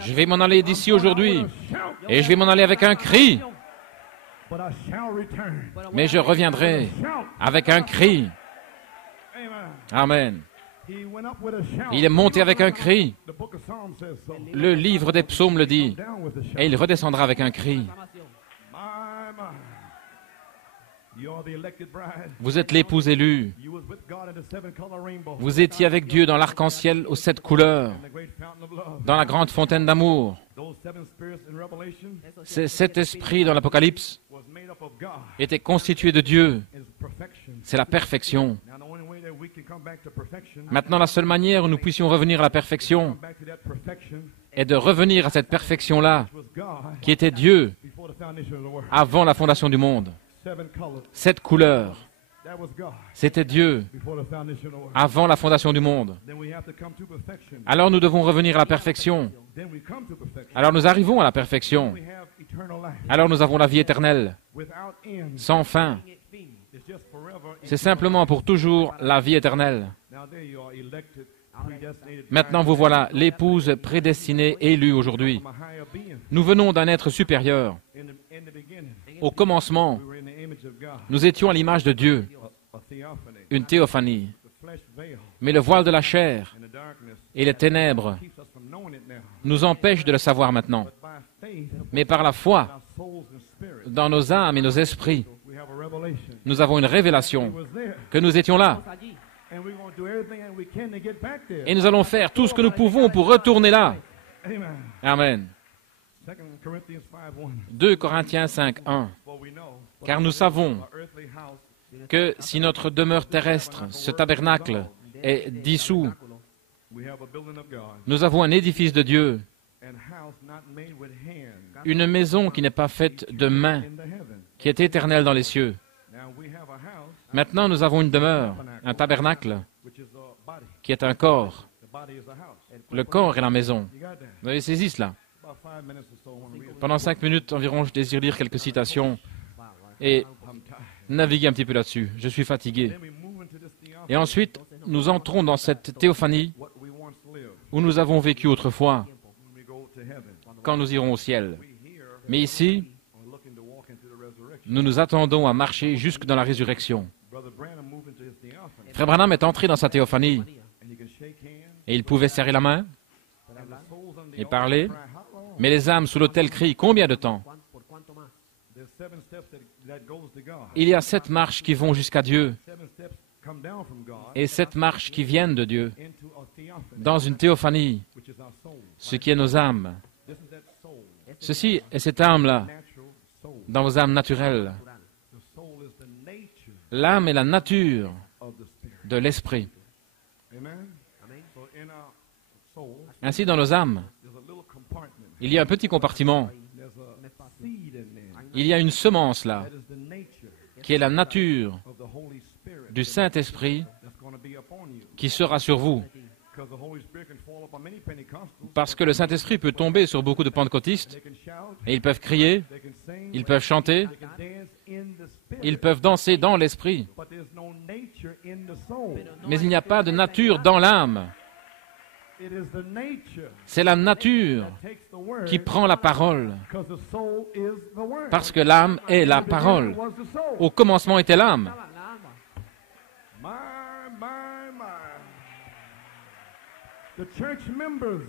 Je vais m'en aller d'ici aujourd'hui et je vais m'en aller avec un cri. Mais je reviendrai avec un cri. Amen. Il est monté avec un cri. Le livre des psaumes le dit. Et il redescendra avec un cri. Vous êtes l'épouse élue. Vous étiez avec Dieu dans l'arc-en-ciel aux 7 couleurs, dans la grande fontaine d'amour. Ces 7 esprits dans l'Apocalypse étaient constitués de Dieu. C'est la perfection. Maintenant, la seule manière où nous puissions revenir à la perfection est de revenir à cette perfection-là, qui était Dieu avant la fondation du monde. 7 couleurs, c'était Dieu avant la fondation du monde. Alors nous devons revenir à la perfection. Alors nous arrivons à la perfection. Alors nous avons la vie éternelle, sans fin. C'est simplement pour toujours la vie éternelle. Maintenant vous voilà, l'épouse prédestinée, élue aujourd'hui. Nous venons d'un être supérieur. Au commencement, nous étions à l'image de Dieu, une théophanie. Mais le voile de la chair et les ténèbres nous empêchent de le savoir maintenant. Mais par la foi, dans nos âmes et nos esprits, nous avons une révélation que nous étions là. Et nous allons faire tout ce que nous pouvons pour retourner là. Amen. 2 Corinthiens 5, 1. Car nous savons que si notre demeure terrestre, ce tabernacle, est dissous, nous avons un édifice de Dieu, une maison qui n'est pas faite de main, qui est éternelle dans les cieux. Maintenant, nous avons une demeure, un tabernacle, qui est un corps. Le corps est la maison. Vous avez saisi cela? Pendant 5 minutes environ, je désire lire quelques citations et naviguer un petit peu là-dessus. Je suis fatigué. Et ensuite, nous entrons dans cette théophanie où nous avons vécu autrefois, quand nous irons au ciel. Mais ici, nous nous attendons à marcher jusque dans la résurrection. Frère Branham est entré dans sa théophanie et il pouvait serrer la main et parler, mais les âmes sous l'autel crient « Combien de temps ?» Il y a 7 marches qui vont jusqu'à Dieu et 7 marches qui viennent de Dieu dans une théophanie, ce qui est nos âmes. Ceci est cette âme-là, dans vos âmes naturelles. L'âme est la nature de l'esprit. Ainsi, dans nos âmes, il y a un petit compartiment. Il y a une semence là, qui est la nature du Saint-Esprit qui sera sur vous. Parce que le Saint-Esprit peut tomber sur beaucoup de pentecôtistes et ils peuvent crier, ils peuvent chanter, ils peuvent danser dans l'esprit. Mais il n'y a pas de nature dans l'âme. C'est la nature qui prend la parole. Parce que l'âme est la parole. Au commencement était l'âme.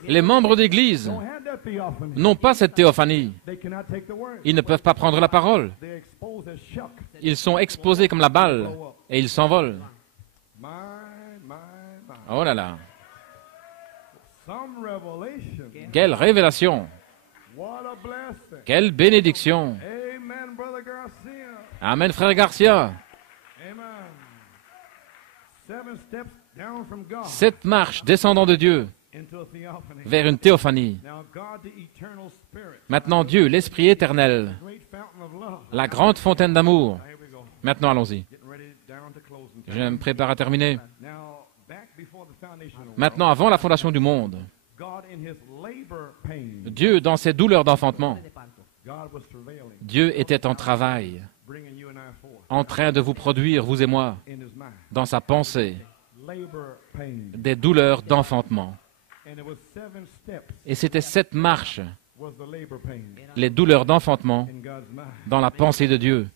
Les membres d'Église n'ont pas cette théophanie. Ils ne peuvent pas prendre la parole. Ils sont exposés comme la balle et ils s'envolent. Oh là là! Quelle révélation! Quelle bénédiction! Amen, frère Garcia. 7 marches descendant de Dieu vers une théophanie. Maintenant Dieu, l'Esprit éternel, la grande fontaine d'amour. Maintenant allons-y. Je me prépare à terminer. Maintenant, avant la fondation du monde, Dieu, dans ses douleurs d'enfantement, Dieu était en travail, en train de vous produire, vous et moi, dans sa pensée, des douleurs d'enfantement. Et c'était 7 marches, les douleurs d'enfantement, dans la pensée de Dieu.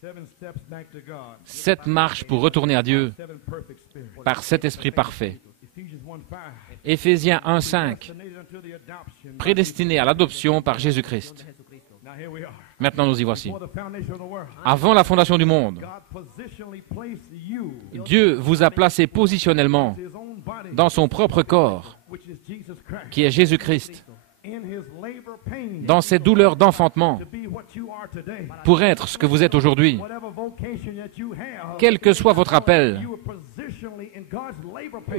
7 marches pour retourner à Dieu par cet esprit parfait. Éphésiens 1:5, prédestiné à l'adoption par Jésus-Christ. Maintenant, nous y voici. Avant la fondation du monde, Dieu vous a placé positionnellement dans son propre corps, qui est Jésus-Christ, dans ses douleurs d'enfantement, pour être ce que vous êtes aujourd'hui. Quel que soit votre appel,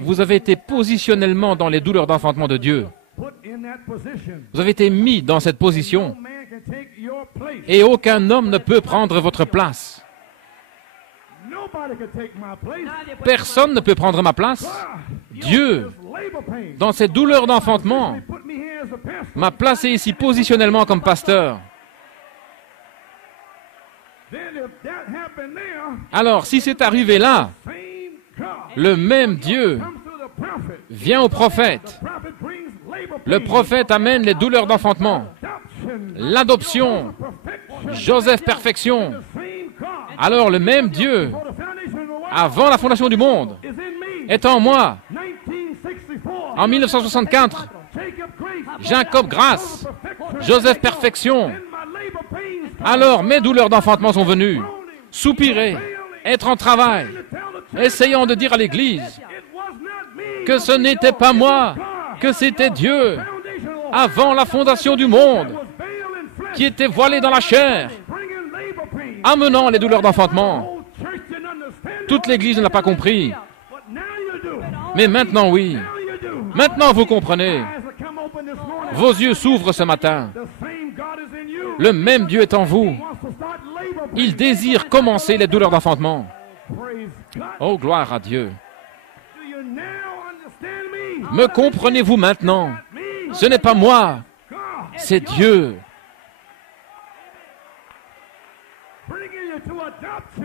vous avez été positionnellement dans les douleurs d'enfantement de Dieu. Vous avez été mis dans cette position et aucun homme ne peut prendre votre place. Personne ne peut prendre ma place. Dieu, dans ses douleurs d'enfantement, m'a placé ici positionnellement comme pasteur. Alors, si c'est arrivé là, le même Dieu vient au prophète. Le prophète amène les douleurs d'enfantement, l'adoption, Joseph perfection. Alors le même Dieu, avant la fondation du monde, est en moi. En 1964, Jacob grâce, Joseph perfection. Alors mes douleurs d'enfantement sont venues, soupirer, être en travail, essayant de dire à l'Église que ce n'était pas moi, que c'était Dieu, avant la fondation du monde, qui était voilé dans la chair, amenant les douleurs d'enfantement. Toute l'Église ne l'a pas compris. Mais maintenant, oui. Maintenant, vous comprenez. Vos yeux s'ouvrent ce matin. Le même Dieu est en vous. Il désire commencer les douleurs d'enfantement. Oh, gloire à Dieu. Me comprenez-vous maintenant? Ce n'est pas moi, c'est Dieu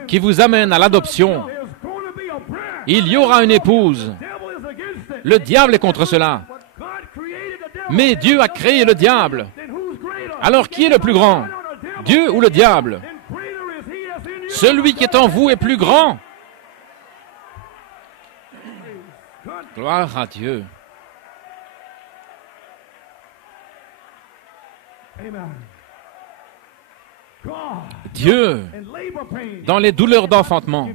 qui vous amène à l'adoption. Il y aura une épouse. Le diable est contre cela. Mais Dieu a créé le diable. Alors qui est le plus grand? Dieu ou le diable? Celui qui est en vous est plus grand. Gloire à Dieu. Dieu, dans les douleurs d'enfantement,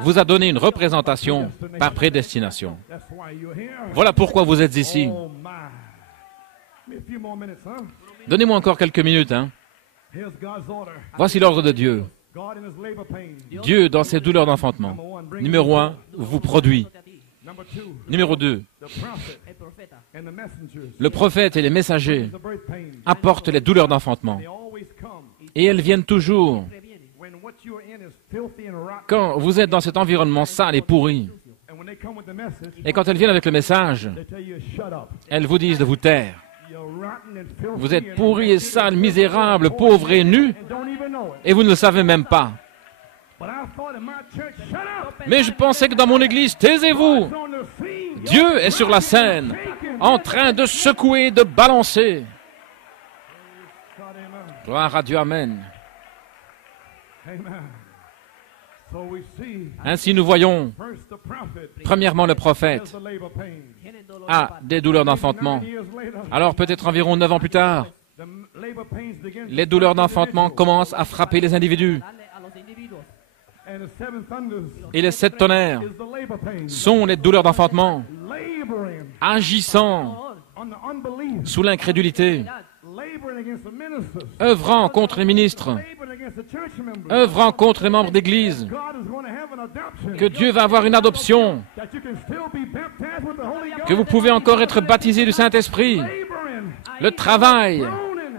vous a donné une représentation par prédestination. Voilà pourquoi vous êtes ici. Donnez-moi encore quelques minutes. Voici l'ordre de Dieu. Dieu, dans ses douleurs d'enfantement, numéro 1, vous produit. Numéro 2, le prophète et les messagers apportent les douleurs d'enfantement. Et elles viennent toujours quand vous êtes dans cet environnement sale et pourri. Et quand elles viennent avec le message, elles vous disent de vous taire. Vous êtes pourri et sale, misérable, pauvre et nu, et vous ne le savez même pas. Mais je pensais que dans mon église, taisez-vous. Dieu est sur la scène, en train de secouer, de balancer. Gloire à Dieu, amen. Ainsi nous voyons, premièrement, le prophète a des douleurs d'enfantement. Alors peut-être environ 9 ans plus tard, les douleurs d'enfantement commencent à frapper les individus. Et les 7 tonnerres sont les douleurs d'enfantement, agissant sous l'incrédulité, œuvrant contre les ministres, œuvrant contre les membres d'Église, que Dieu va avoir une adoption, que vous pouvez encore être baptisé du Saint-Esprit, le travail,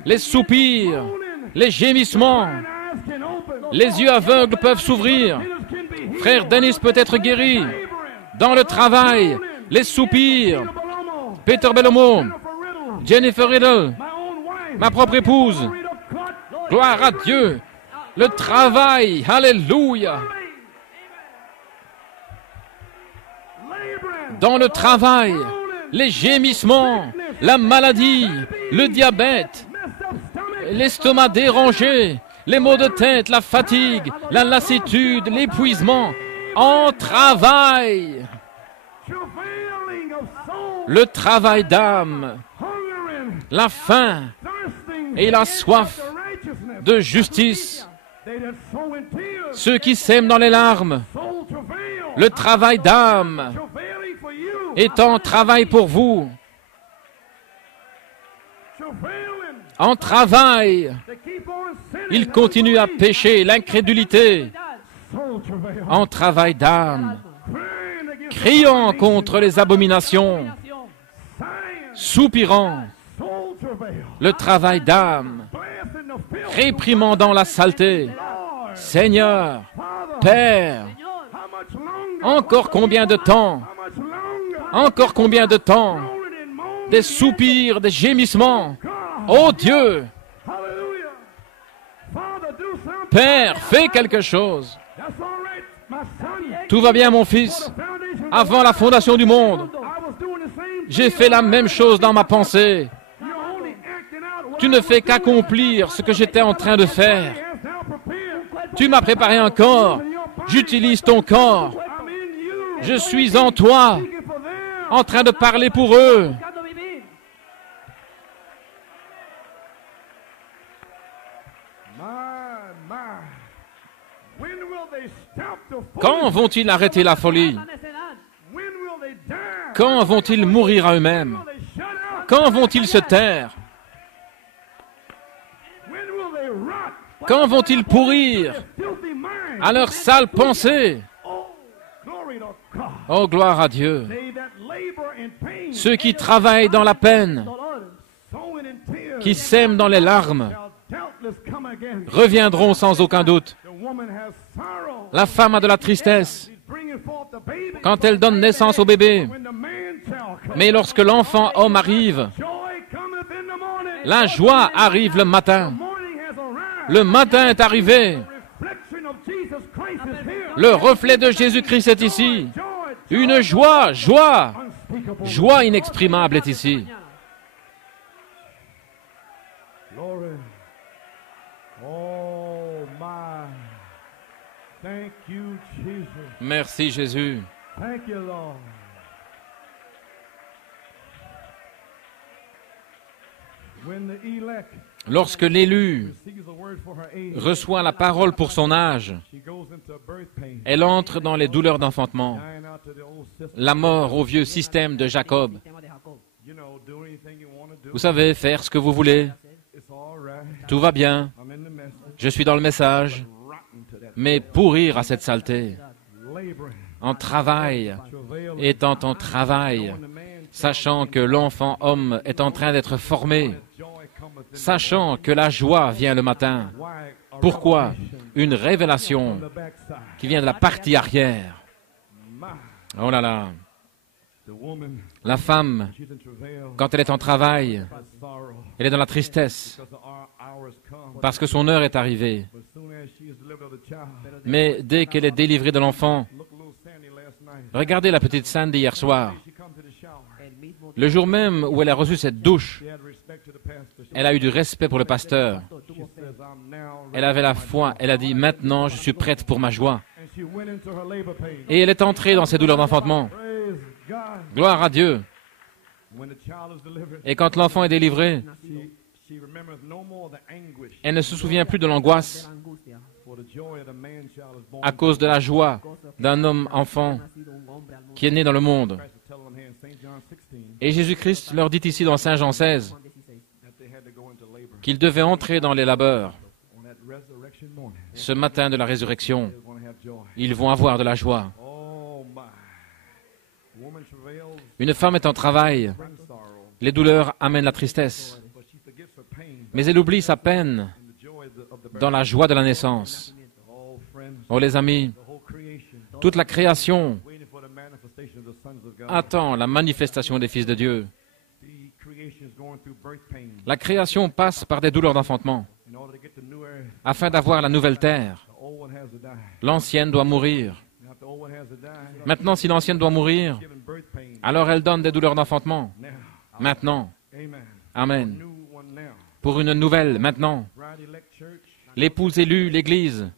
les soupirs, les gémissements, les yeux aveugles peuvent s'ouvrir. Frère Dennis peut être guéri dans le travail, les soupirs. Peter Bellomo, Jennifer Riddle, ma propre épouse. Gloire à Dieu. Le travail, alléluia. Dans le travail, les gémissements, la maladie, le diabète, l'estomac dérangé, les maux de tête, la fatigue, la lassitude, l'épuisement, en travail. Le travail d'âme, la faim et la soif de justice. Ceux qui sèment dans les larmes, le travail d'âme est en travail pour vous. En travail, il continue à pécher, l'incrédulité. En travail d'âme, criant contre les abominations, soupirant, le travail d'âme, réprimandant la saleté. Seigneur, Père, encore combien de temps? Encore combien de temps? Des soupirs, des gémissements. Oh Dieu! Père, fais quelque chose. Tout va bien, mon fils. Avant la fondation du monde, j'ai fait la même chose dans ma pensée. Tu ne fais qu'accomplir ce que j'étais en train de faire. Tu m'as préparé un corps. J'utilise ton corps. Je suis en toi, en train de parler pour eux. Quand vont-ils arrêter la folie? Quand vont-ils mourir à eux-mêmes? Quand vont-ils se taire? Quand vont-ils pourrir à leurs sales pensées? Oh, gloire à Dieu! Ceux qui travaillent dans la peine, qui sèment dans les larmes, reviendront sans aucun doute. La femme a de la tristesse quand elle donne naissance au bébé. Mais lorsque l'enfant homme arrive, la joie arrive le matin. Le matin est arrivé. Le reflet de Jésus-Christ est ici. Une joie, joie inexprimable est ici. Merci Jésus. Lorsque l'élu reçoit la parole pour son âge, elle entre dans les douleurs d'enfantement, la mort au vieux système de Jacob. Vous savez, faire ce que vous voulez, tout va bien, je suis dans le message, mais pourrir à cette saleté, en travail, étant en travail, sachant que l'enfant homme est en train d'être formé, sachant que la joie vient le matin. Pourquoi? Une révélation qui vient de la partie arrière. Oh là là! La femme, quand elle est en travail, elle est dans la tristesse, parce que son heure est arrivée. Mais dès qu'elle est délivrée de l'enfant, regardez la petite Sandy hier soir. Le jour même où elle a reçu cette douche, elle a eu du respect pour le pasteur. Elle avait la foi. Elle a dit, maintenant, je suis prête pour ma joie. Et elle est entrée dans ses douleurs d'enfantement. Gloire à Dieu. Et quand l'enfant est délivré, elle ne se souvient plus de l'angoisse à cause de la joie d'un homme enfant qui est né dans le monde. Et Jésus-Christ leur dit ici dans Saint Jean 16 qu'ils devaient entrer dans les labeurs ce matin de la résurrection, ils vont avoir de la joie. Une femme est en travail. Les douleurs amènent la tristesse. Mais elle oublie sa peine dans la joie de la naissance. Oh les amis, toute la création attend la manifestation des fils de Dieu. La création passe par des douleurs d'enfantement. Afin d'avoir la nouvelle terre, l'ancienne doit mourir. Maintenant, si l'ancienne doit mourir, alors elle donne des douleurs d'enfantement. Maintenant. Amen. Pour une nouvelle, maintenant. L'épouse élue, l'Église,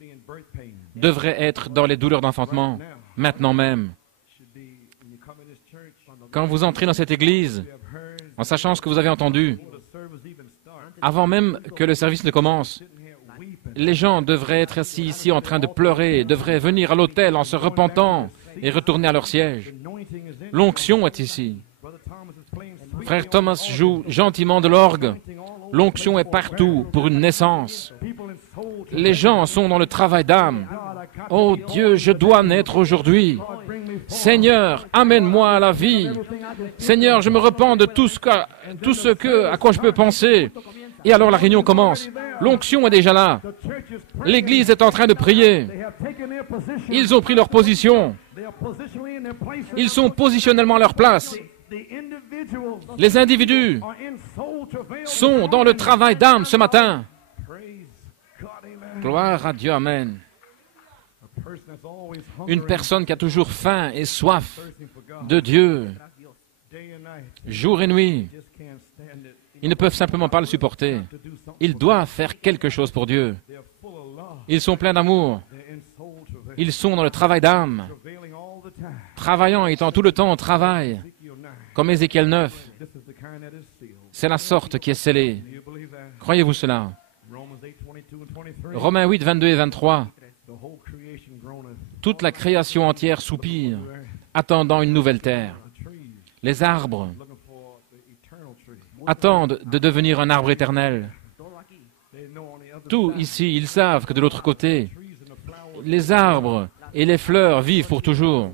devrait être dans les douleurs d'enfantement, maintenant même. Quand vous entrez dans cette Église, en sachant ce que vous avez entendu, avant même que le service ne commence, les gens devraient être assis ici en train de pleurer, devraient venir à l'autel en se repentant et retourner à leur siège. L'onction est ici. Frère Thomas joue gentiment de l'orgue. L'onction est partout pour une naissance. Les gens sont dans le travail d'âme. Oh Dieu, je dois naître aujourd'hui. Seigneur, amène-moi à la vie. Seigneur, je me repens de tout ce à quoi je peux penser. Et alors la réunion commence. L'onction est déjà là. L'Église est en train de prier. Ils ont pris leur position. Ils sont positionnellement à leur place. Les individus sont dans le travail d'âme ce matin. Gloire à Dieu, amen. Une personne qui a toujours faim et soif de Dieu, jour et nuit, ils ne peuvent simplement pas le supporter. Ils doivent faire quelque chose pour Dieu. Ils sont pleins d'amour. Ils sont dans le travail d'âme, travaillant, étant tout le temps au travail, comme Ézéchiel 9. C'est la sorte qui est scellée. Croyez-vous cela? Romains 8, 22 et 23. Toute la création entière soupire, attendant une nouvelle terre. Les arbres attendent de devenir un arbre éternel. Tout ici, ils savent que de l'autre côté, les arbres et les fleurs vivent pour toujours.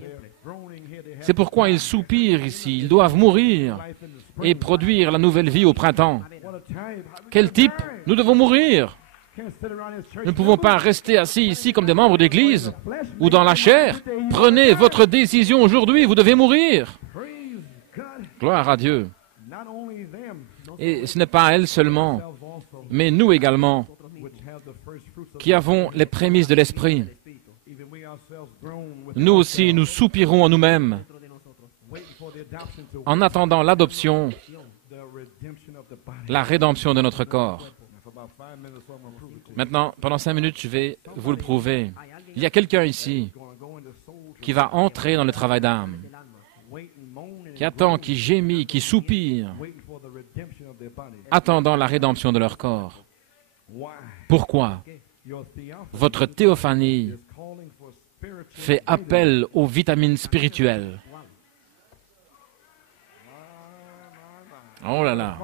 C'est pourquoi ils soupirent ici. Ils doivent mourir et produire la nouvelle vie au printemps. Quel type? Nous devons mourir. Nous ne pouvons pas rester assis ici comme des membres d'Église ou dans la chair. Prenez votre décision aujourd'hui, vous devez mourir. Gloire à Dieu. Et ce n'est pas elle seulement, mais nous également, qui avons les prémices de l'Esprit. Nous aussi, nous soupirons en nous-mêmes, en attendant l'adoption, la rédemption de notre corps. Maintenant, pendant 5 minutes, je vais vous le prouver. Il y a quelqu'un ici qui va entrer dans le travail d'âme, qui attend, qui gémit, qui soupire, attendant la rédemption de leur corps. Pourquoi? Votre théophanie fait appel aux vitamines spirituelles. Oh là là.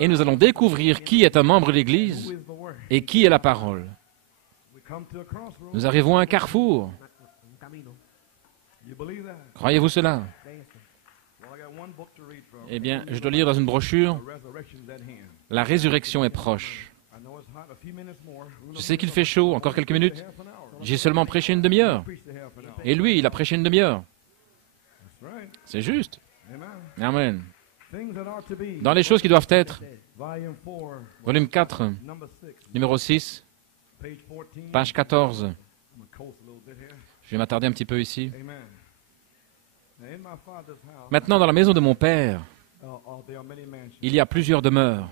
Et nous allons découvrir qui est un membre de l'Église et qui est la parole. Nous arrivons à un carrefour. Croyez-vous cela? Eh bien, je dois lire dans une brochure, la résurrection est proche. Je sais qu'il fait chaud, encore quelques minutes. J'ai seulement prêché une demi-heure. Et lui, il a prêché une demi-heure. C'est juste. Amen. Dans les choses qui doivent être, volume 4, numéro 6, page 14. Je vais m'attarder un petit peu ici. Maintenant, dans la maison de mon Père, il y a plusieurs demeures.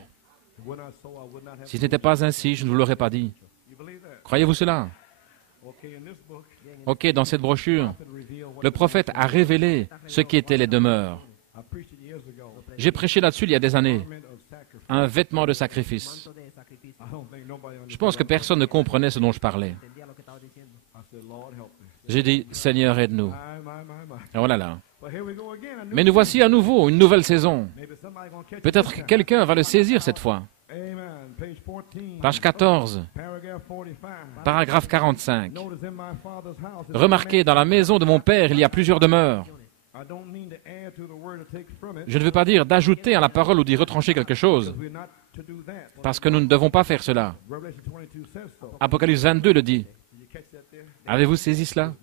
Si ce n'était pas ainsi, je ne vous l'aurais pas dit. Croyez-vous cela? Ok, dans cette brochure, le prophète a révélé ce qu'étaient les demeures. J'ai prêché là-dessus il y a des années. Un vêtement de sacrifice. Je pense que personne ne comprenait ce dont je parlais. J'ai dit, Seigneur, aide-nous. Oh là là. Mais nous voici à nouveau, une nouvelle saison. Peut-être que quelqu'un va le saisir cette fois. Page 14, paragraphe 45. Remarquez, dans la maison de mon Père, il y a plusieurs demeures. Je ne veux pas dire d'ajouter à la parole ou d'y retrancher quelque chose, parce que nous ne devons pas faire cela. Apocalypse 22 le dit. Avez-vous saisi cela?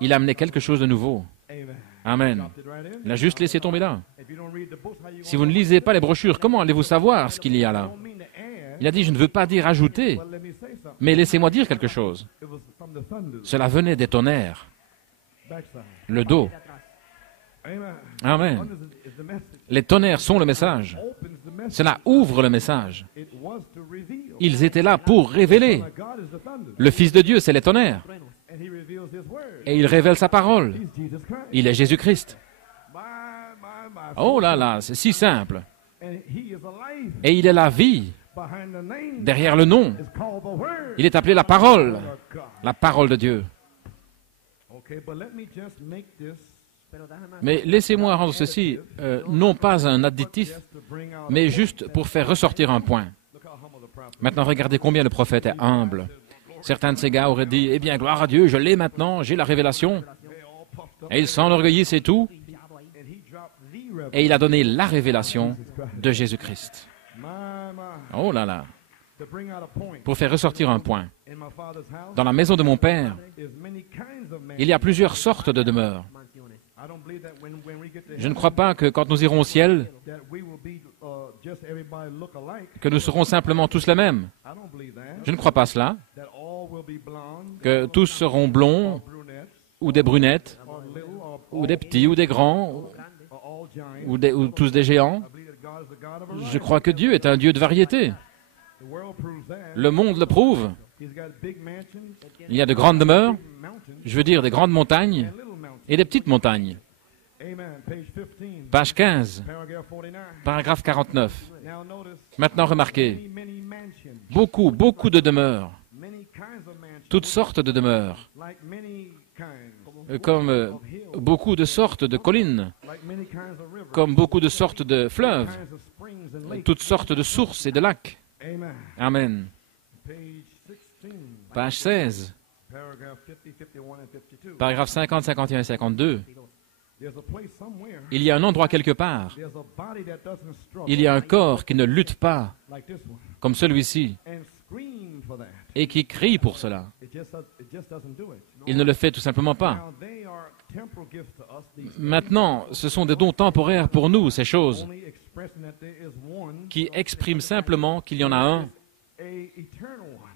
Il a amené quelque chose de nouveau. Amen. Il a juste laissé tomber là. Si vous ne lisez pas les brochures, comment allez-vous savoir ce qu'il y a là? Il a dit, je ne veux pas dire ajouter, mais laissez-moi dire quelque chose. Cela venait des tonnerres. Le dos. Amen. Les tonnerres sont le message. Cela ouvre le message. Ils étaient là pour révéler. Le Fils de Dieu, c'est les tonnerres. Et il révèle sa parole. Il est Jésus-Christ. Oh là là, c'est si simple. Et il est la vie. Derrière le nom, il est appelé la parole de Dieu. Mais laissez-moi rendre ceci, non pas un additif, mais juste pour faire ressortir un point. Maintenant, regardez combien le prophète est humble. Certains de ces gars auraient dit, eh bien, gloire à Dieu, je l'ai maintenant, j'ai la révélation. Et il s'enorgueillit, c'est tout. Et il a donné la révélation de Jésus-Christ. Oh là là. Pour faire ressortir un point. Dans la maison de mon Père, il y a plusieurs sortes de demeures. Je ne crois pas que quand nous irons au ciel, que nous serons simplement tous les mêmes. Je ne crois pas cela. Que tous seront blonds, ou des brunettes, ou des petits, ou des grands, ou tous des géants. Je crois que Dieu est un Dieu de variété. Le monde le prouve. Il y a de grandes demeures, je veux dire des grandes montagnes, et des petites montagnes. Page 15, paragraphe 49. Maintenant, remarquez, beaucoup de demeures, toutes sortes de demeures, comme beaucoup de sortes de collines, comme beaucoup de sortes de fleuves, toutes sortes de sources et de lacs. Amen. Page 16, paragraphe 50, 51 et 52. Il y a un endroit quelque part. Il y a un corps qui ne lutte pas, comme celui-ci, et qui crie pour cela. Il ne le fait tout simplement pas. Maintenant, ce sont des dons temporaires pour nous, ces choses, qui expriment simplement qu'il y en a un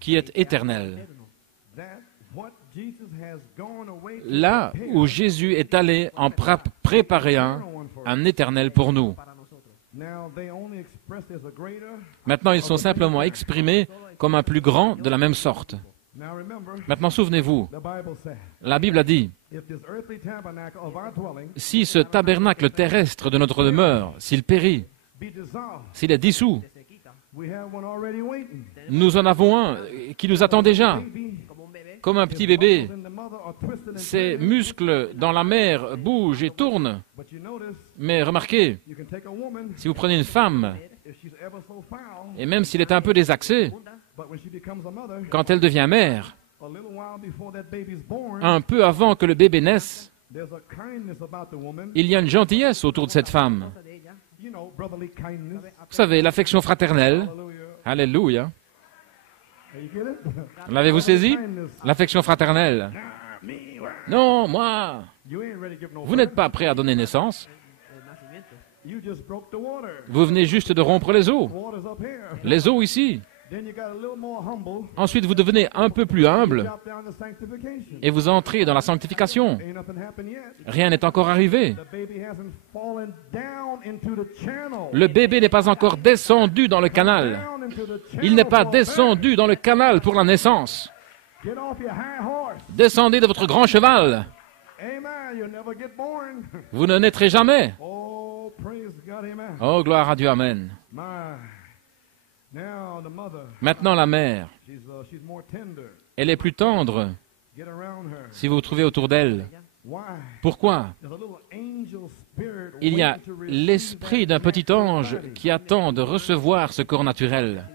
qui est éternel. Là où Jésus est allé en préparer un éternel pour nous. Maintenant, ils sont simplement exprimés comme un plus grand de la même sorte. Maintenant, souvenez-vous, la Bible a dit, si ce tabernacle terrestre de notre demeure, s'il périt, s'il est dissous, nous en avons un qui nous attend déjà. Comme un petit bébé, ses muscles dans la mer bougent et tournent. Mais remarquez, si vous prenez une femme, et même s'il est un peu désaxé, quand elle devient mère, un peu avant que le bébé naisse, il y a une gentillesse autour de cette femme. Vous savez, l'affection fraternelle. Alléluia. L'avez-vous saisi? L'affection fraternelle. Non, moi. Vous n'êtes pas prêt à donner naissance. Vous venez juste de rompre les eaux. Les eaux ici. Ensuite, vous devenez un peu plus humble et vous entrez dans la sanctification. Rien n'est encore arrivé. Le bébé n'est pas encore descendu dans le canal. Il n'est pas descendu dans le canal pour la naissance. Descendez de votre grand cheval. Vous ne naîtrez jamais. Oh, gloire à Dieu, amen. Maintenant, la mère, elle est plus tendre si vous vous trouvez autour d'elle. Pourquoi? Il y a l'esprit d'un petit ange qui attend de recevoir ce corps naturel.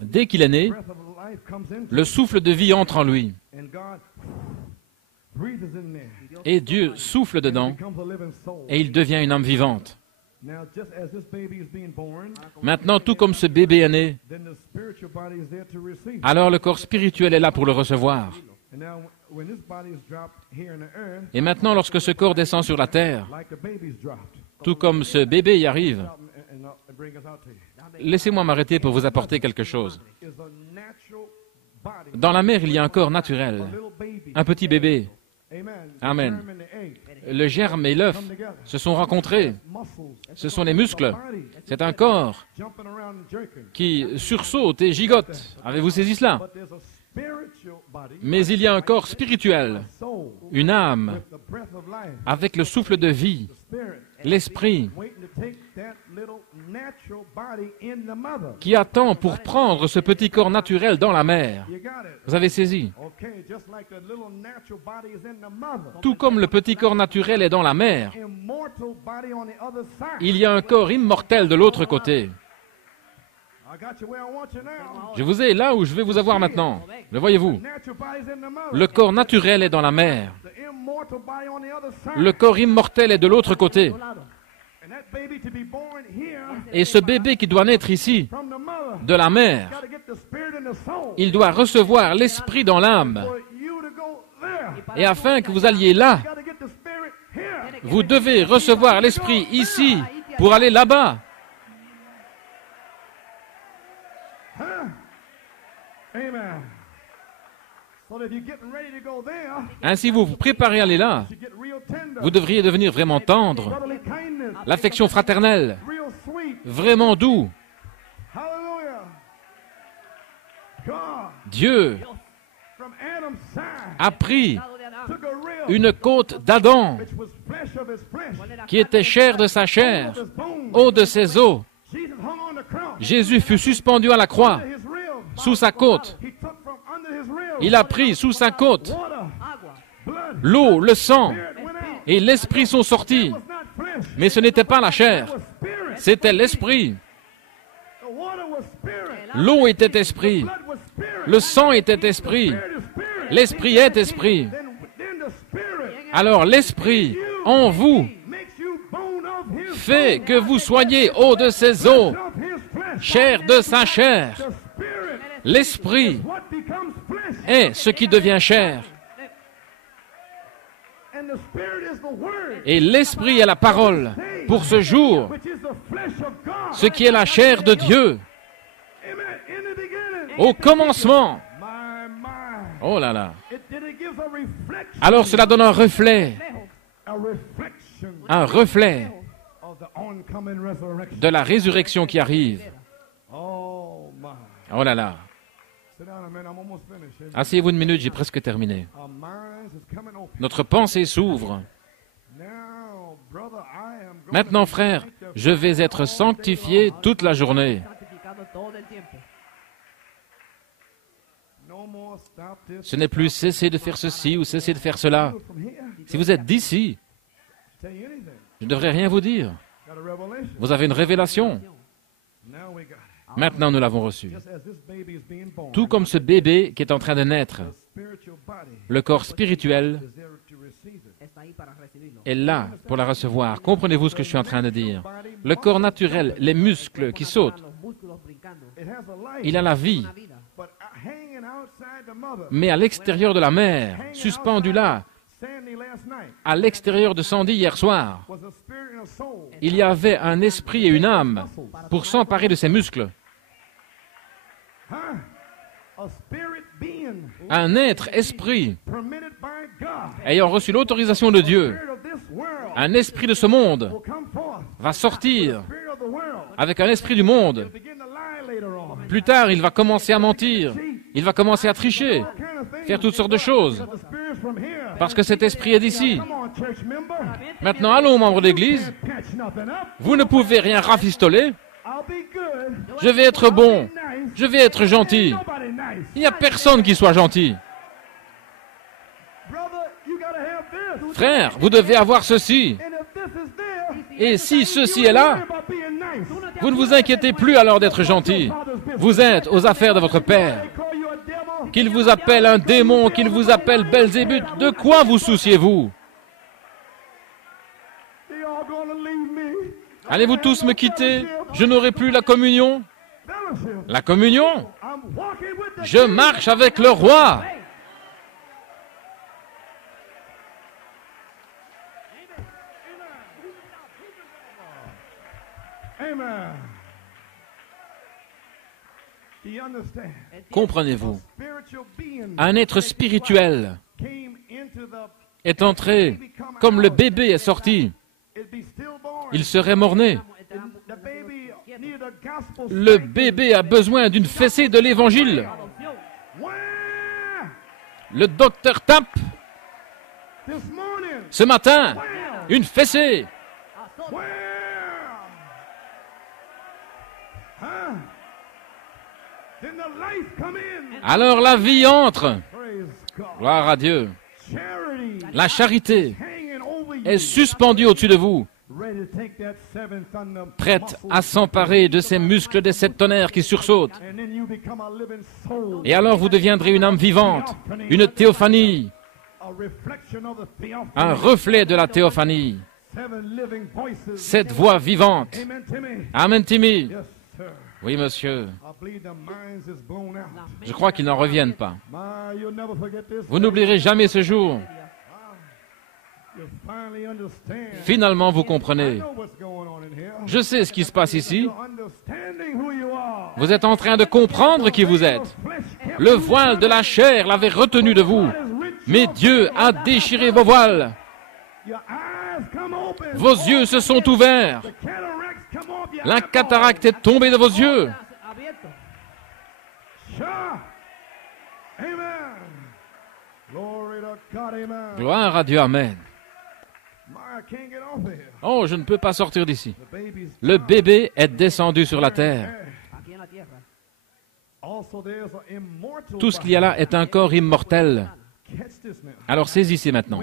Dès qu'il est né, le souffle de vie entre en lui. Et Dieu souffle dedans et il devient une âme vivante. Maintenant, tout comme ce bébé est né, alors le corps spirituel est là pour le recevoir. Et maintenant, lorsque ce corps descend sur la terre, tout comme ce bébé y arrive, laissez-moi m'arrêter pour vous apporter quelque chose. Dans la mère, il y a un corps naturel, un petit bébé. Amen. Le germe et l'œuf se sont rencontrés. Ce sont les muscles. C'est un corps qui sursaute et gigote. Avez-vous saisi cela? Mais il y a un corps spirituel, une âme, avec le souffle de vie, l'esprit, qui attend pour prendre ce petit corps naturel dans la mère. Vous avez saisi? Tout comme le petit corps naturel est dans la mère, il y a un corps immortel de l'autre côté. Je vous ai là où je vais vous avoir maintenant. Le voyez-vous? Le corps naturel est dans la mer. Le corps immortel est de l'autre côté. Et ce bébé qui doit naître ici, de la mer, il doit recevoir l'esprit dans l'âme. Et afin que vous alliez là, vous devez recevoir l'esprit ici pour aller là-bas. Ainsi, vous vous préparez à aller là. Vous devriez devenir vraiment tendre, l'affection fraternelle, vraiment doux. Dieu a pris une côte d'Adam qui était chair de sa chair, eau de ses os. Jésus fut suspendu à la croix, sous sa côte. Il a pris sous sa côte l'eau, le sang, et l'esprit sont sortis. Mais ce n'était pas la chair, c'était l'esprit. L'eau était esprit, le sang était esprit, l'esprit est esprit. Alors l'esprit en vous fait que vous soyez eau de ses os, chair de sa chair. L'esprit est ce qui devient chair. Et l'esprit est la parole pour ce jour, ce qui est la chair de Dieu. Au commencement. Oh là là. Alors cela donne un reflet de la résurrection qui arrive. Oh là là. Asseyez-vous une minute, j'ai presque terminé. Notre pensée s'ouvre. Maintenant, frère, je vais être sanctifié toute la journée. Ce n'est plus cesser de faire ceci ou cesser de faire cela. Si vous êtes d'ici, je ne devrais rien vous dire. Vous avez une révélation. Maintenant, nous l'avons reçu. Tout comme ce bébé qui est en train de naître, le corps spirituel est là pour la recevoir. Comprenez-vous ce que je suis en train de dire? Le corps naturel, les muscles qui sautent, il a la vie. Mais à l'extérieur de la mer, suspendu là, à l'extérieur de Sandy hier soir, il y avait un esprit et une âme pour s'emparer de ses muscles. Un être esprit ayant reçu l'autorisation de Dieu, un esprit de ce monde va sortir avec un esprit du monde. Plus tard, il va commencer à mentir, il va commencer à tricher, faire toutes sortes de choses, parce que cet esprit est d'ici. Maintenant, allons, membres d'église, vous ne pouvez rien rafistoler. Je vais être bon, je vais être gentil. Il n'y a personne qui soit gentil. Frère, vous devez avoir ceci. Et si ceci est là, Vous ne vous inquiétez plus alors d'être gentil. Vous êtes aux affaires de votre Père. Qu'il vous appelle un démon, qu'il vous appelle Belzébuth, de quoi vous souciez-vous? Allez-vous tous me quitter? Je n'aurai plus la communion? La communion? Je marche avec le roi. Comprenez-vous? Un être spirituel est entré comme le bébé est sorti. Il serait mort-né. Le bébé a besoin d'une fessée de l'évangile. Le docteur tape. Ce matin, une fessée. Alors la vie entre. Gloire à Dieu. La charité est suspendue au-dessus de vous, prête à s'emparer de ces muscles des 7 tonnerres qui sursautent. Et alors vous deviendrez une âme vivante, une théophanie, un reflet de la théophanie. 7 voix vivantes. Amen, Timmy. Oui, monsieur. Je crois qu'ils n'en reviennent pas. Vous n'oublierez jamais ce jour. Finalement, vous comprenez. Je sais ce qui se passe ici. Vous êtes en train de comprendre qui vous êtes. Le voile de la chair l'avait retenu de vous. Mais Dieu a déchiré vos voiles. Vos yeux se sont ouverts. La cataracte est tombée de vos yeux. Gloire à Dieu, amen. Oh, je ne peux pas sortir d'ici. Le bébé est descendu sur la terre. Tout ce qu'il y a là est un corps immortel. Alors saisissez maintenant.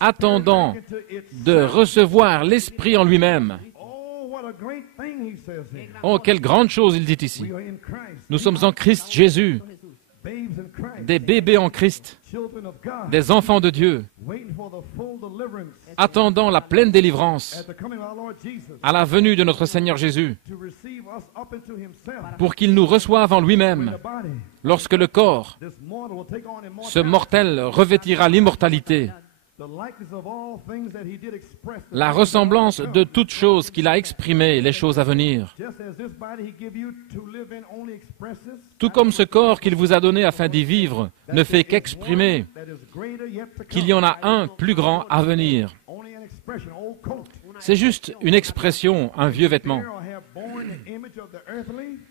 Attendant de recevoir l'Esprit en lui-même. Oh, quelle grande chose il dit ici. Nous sommes en Christ Jésus. Des bébés en Christ, des enfants de Dieu, attendant la pleine délivrance à la venue de notre Seigneur Jésus, pour qu'il nous reçoive en lui-même, lorsque le corps, ce mortel, revêtira l'immortalité, la ressemblance de toutes choses qu'il a exprimées, les choses à venir. Tout comme ce corps qu'il vous a donné afin d'y vivre ne fait qu'exprimer qu'il y en a un plus grand à venir. C'est juste une expression, un vieux vêtement.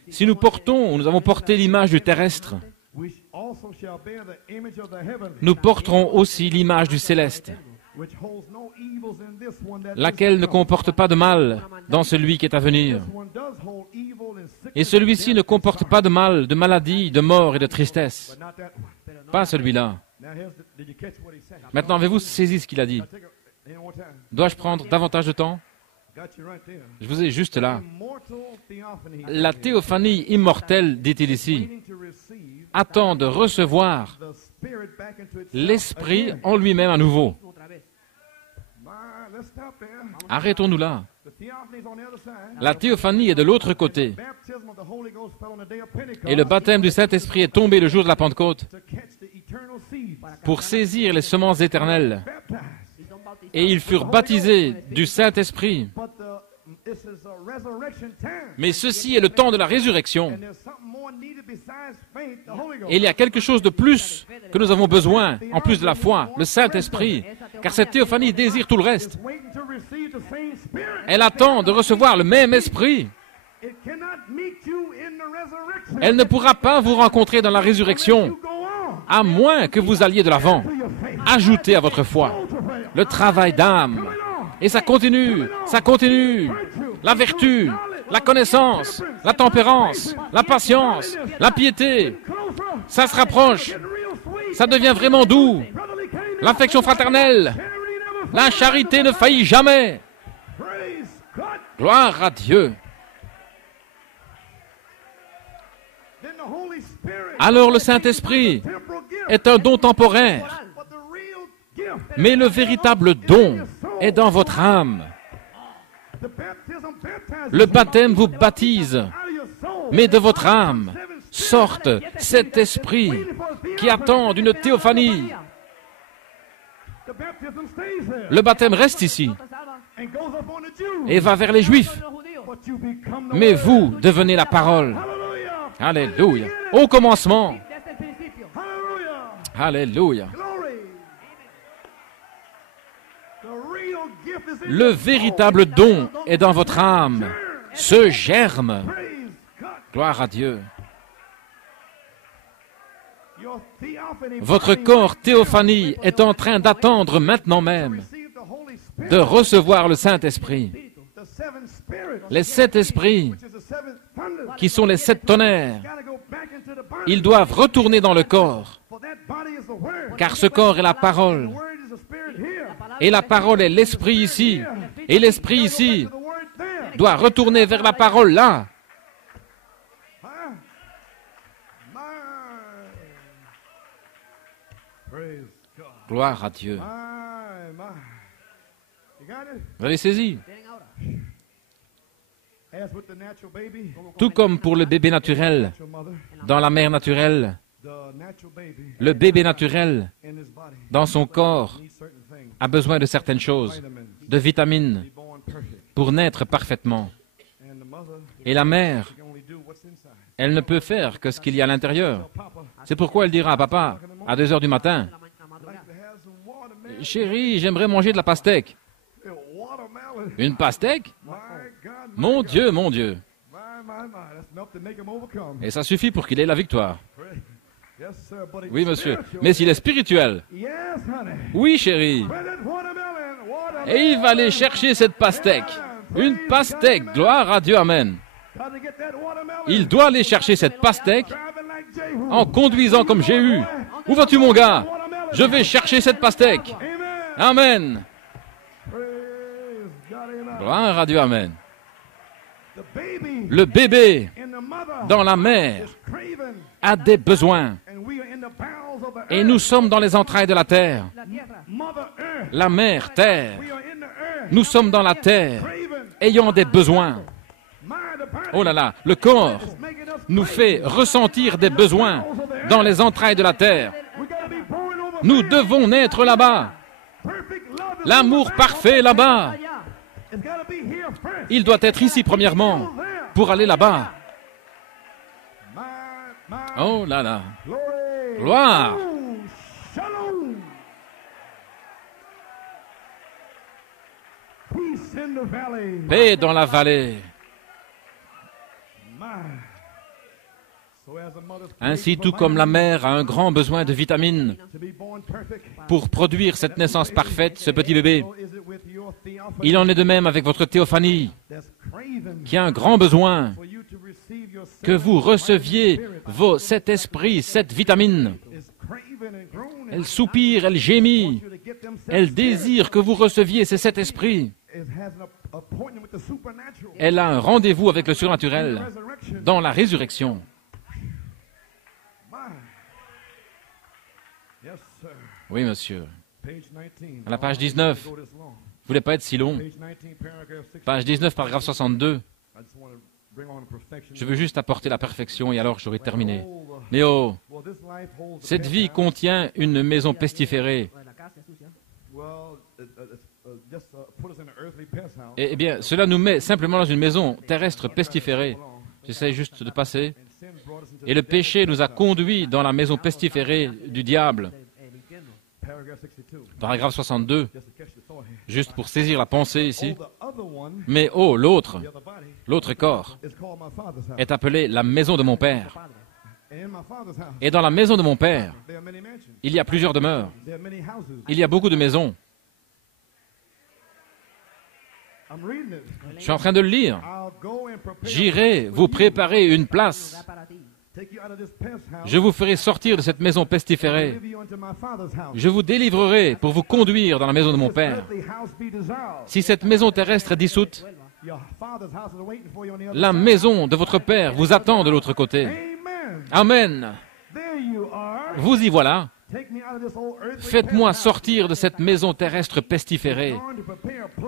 Si nous avons porté l'image du terrestre, nous porterons aussi l'image du céleste, laquelle ne comporte pas de mal dans celui qui est à venir. Et celui-ci ne comporte pas de mal, de maladie, de mort et de tristesse. Pas celui-là. Maintenant, avez-vous saisi ce qu'il a dit? Dois-je prendre davantage de temps? Je vous ai juste là. La théophanie immortelle, dit-il ici, attend de recevoir l'Esprit en lui-même à nouveau. Arrêtons-nous là. La théophanie est de l'autre côté. Et le baptême du Saint-Esprit est tombé le jour de la Pentecôte pour saisir les semences éternelles. Et ils furent baptisés du Saint-Esprit. Mais ceci est le temps de la résurrection. Et il y a quelque chose de plus que nous avons besoin, en plus de la foi, le Saint-Esprit. Car cette théophanie désire tout le reste. Elle attend de recevoir le même esprit. Elle ne pourra pas vous rencontrer dans la résurrection, à moins que vous alliez de l'avant. Ajoutez à votre foi le travail d'âme. Et ça continue, ça continue. La vertu, la connaissance, la tempérance, la patience, la piété. Ça se rapproche. Ça devient vraiment doux. L'affection fraternelle. La charité ne faillit jamais. Gloire à Dieu. Alors le Saint-Esprit est un don temporaire, mais le véritable don est dans votre âme. Le baptême vous baptise, mais de votre âme sorte cet esprit qui attend une théophanie. Le baptême reste ici et va vers les Juifs, mais vous devenez la parole. Alléluia. Au commencement. Alléluia. Le véritable don est dans votre âme, ce germe. Gloire à Dieu. Votre corps théophanie est en train d'attendre maintenant même de recevoir le Saint-Esprit. Les 7 esprits, qui sont les 7 tonnerres, ils doivent retourner dans le corps, car ce corps est la parole. Et la parole est l'esprit ici. Et l'esprit ici doit retourner vers la parole là. Gloire à Dieu. Vous avez saisi? Tout comme pour le bébé naturel, dans la mère naturelle, le bébé naturel, dans son corps, a besoin de certaines choses, de vitamines, pour naître parfaitement. Et la mère, elle ne peut faire que ce qu'il y a à l'intérieur. C'est pourquoi elle dira à papa, à 2 heures du matin, « Chérie, j'aimerais manger de la pastèque. » Une pastèque? Mon Dieu, mon Dieu. Et ça suffit pour qu'il ait la victoire. Oui, monsieur. Mais s'il est spirituel. Oui, chérie. Et il va aller chercher cette pastèque. Une pastèque. Gloire à Dieu, amen. Il doit aller chercher cette pastèque en conduisant comme j'ai eu. Où vas-tu, mon gars? Je vais chercher cette pastèque. Amen. Gloire à Dieu, amen. Le bébé dans la mère a des besoins. Et nous sommes dans les entrailles de la terre. La mère, terre. Nous sommes dans la terre, ayant des besoins. Oh là là, le corps nous fait ressentir des besoins dans les entrailles de la terre. Nous devons naître là-bas. L'amour parfait là-bas. Il doit être ici premièrement pour aller là-bas. Oh là là. Gloire. Paix dans la vallée. Ainsi, tout comme la mère a un grand besoin de vitamines pour produire cette naissance parfaite, ce petit bébé, il en est de même avec votre théophanie, qui a un grand besoin que vous receviez cet esprit, cette vitamine. Elle soupire, elle gémit, elle désire que vous receviez ces 7 esprits. Elle a un rendez-vous avec le surnaturel dans la résurrection. Oui, monsieur. À la page 19, vous ne voulez pas être si long. Page 19, paragraphe 62. Je veux juste apporter la perfection et alors j'aurai terminé. Mais oh, cette vie contient une maison pestiférée. Eh bien, cela nous met simplement dans une maison terrestre pestiférée. J'essaie juste de passer. Et le péché nous a conduits dans la maison pestiférée du diable. Paragraphe 62, juste pour saisir la pensée ici. Mais oh, l'autre corps est appelé la maison de mon Père. Et dans la maison de mon Père, il y a plusieurs demeures. Il y a beaucoup de maisons. Je suis en train de le lire. J'irai vous préparer une place. Je vous ferai sortir de cette maison pestiférée. Je vous délivrerai pour vous conduire dans la maison de mon Père. Si cette maison terrestre est dissoute, La maison de votre Père vous attend de l'autre côté. Amen. Vous y voilà. Faites-moi sortir de cette maison terrestre pestiférée.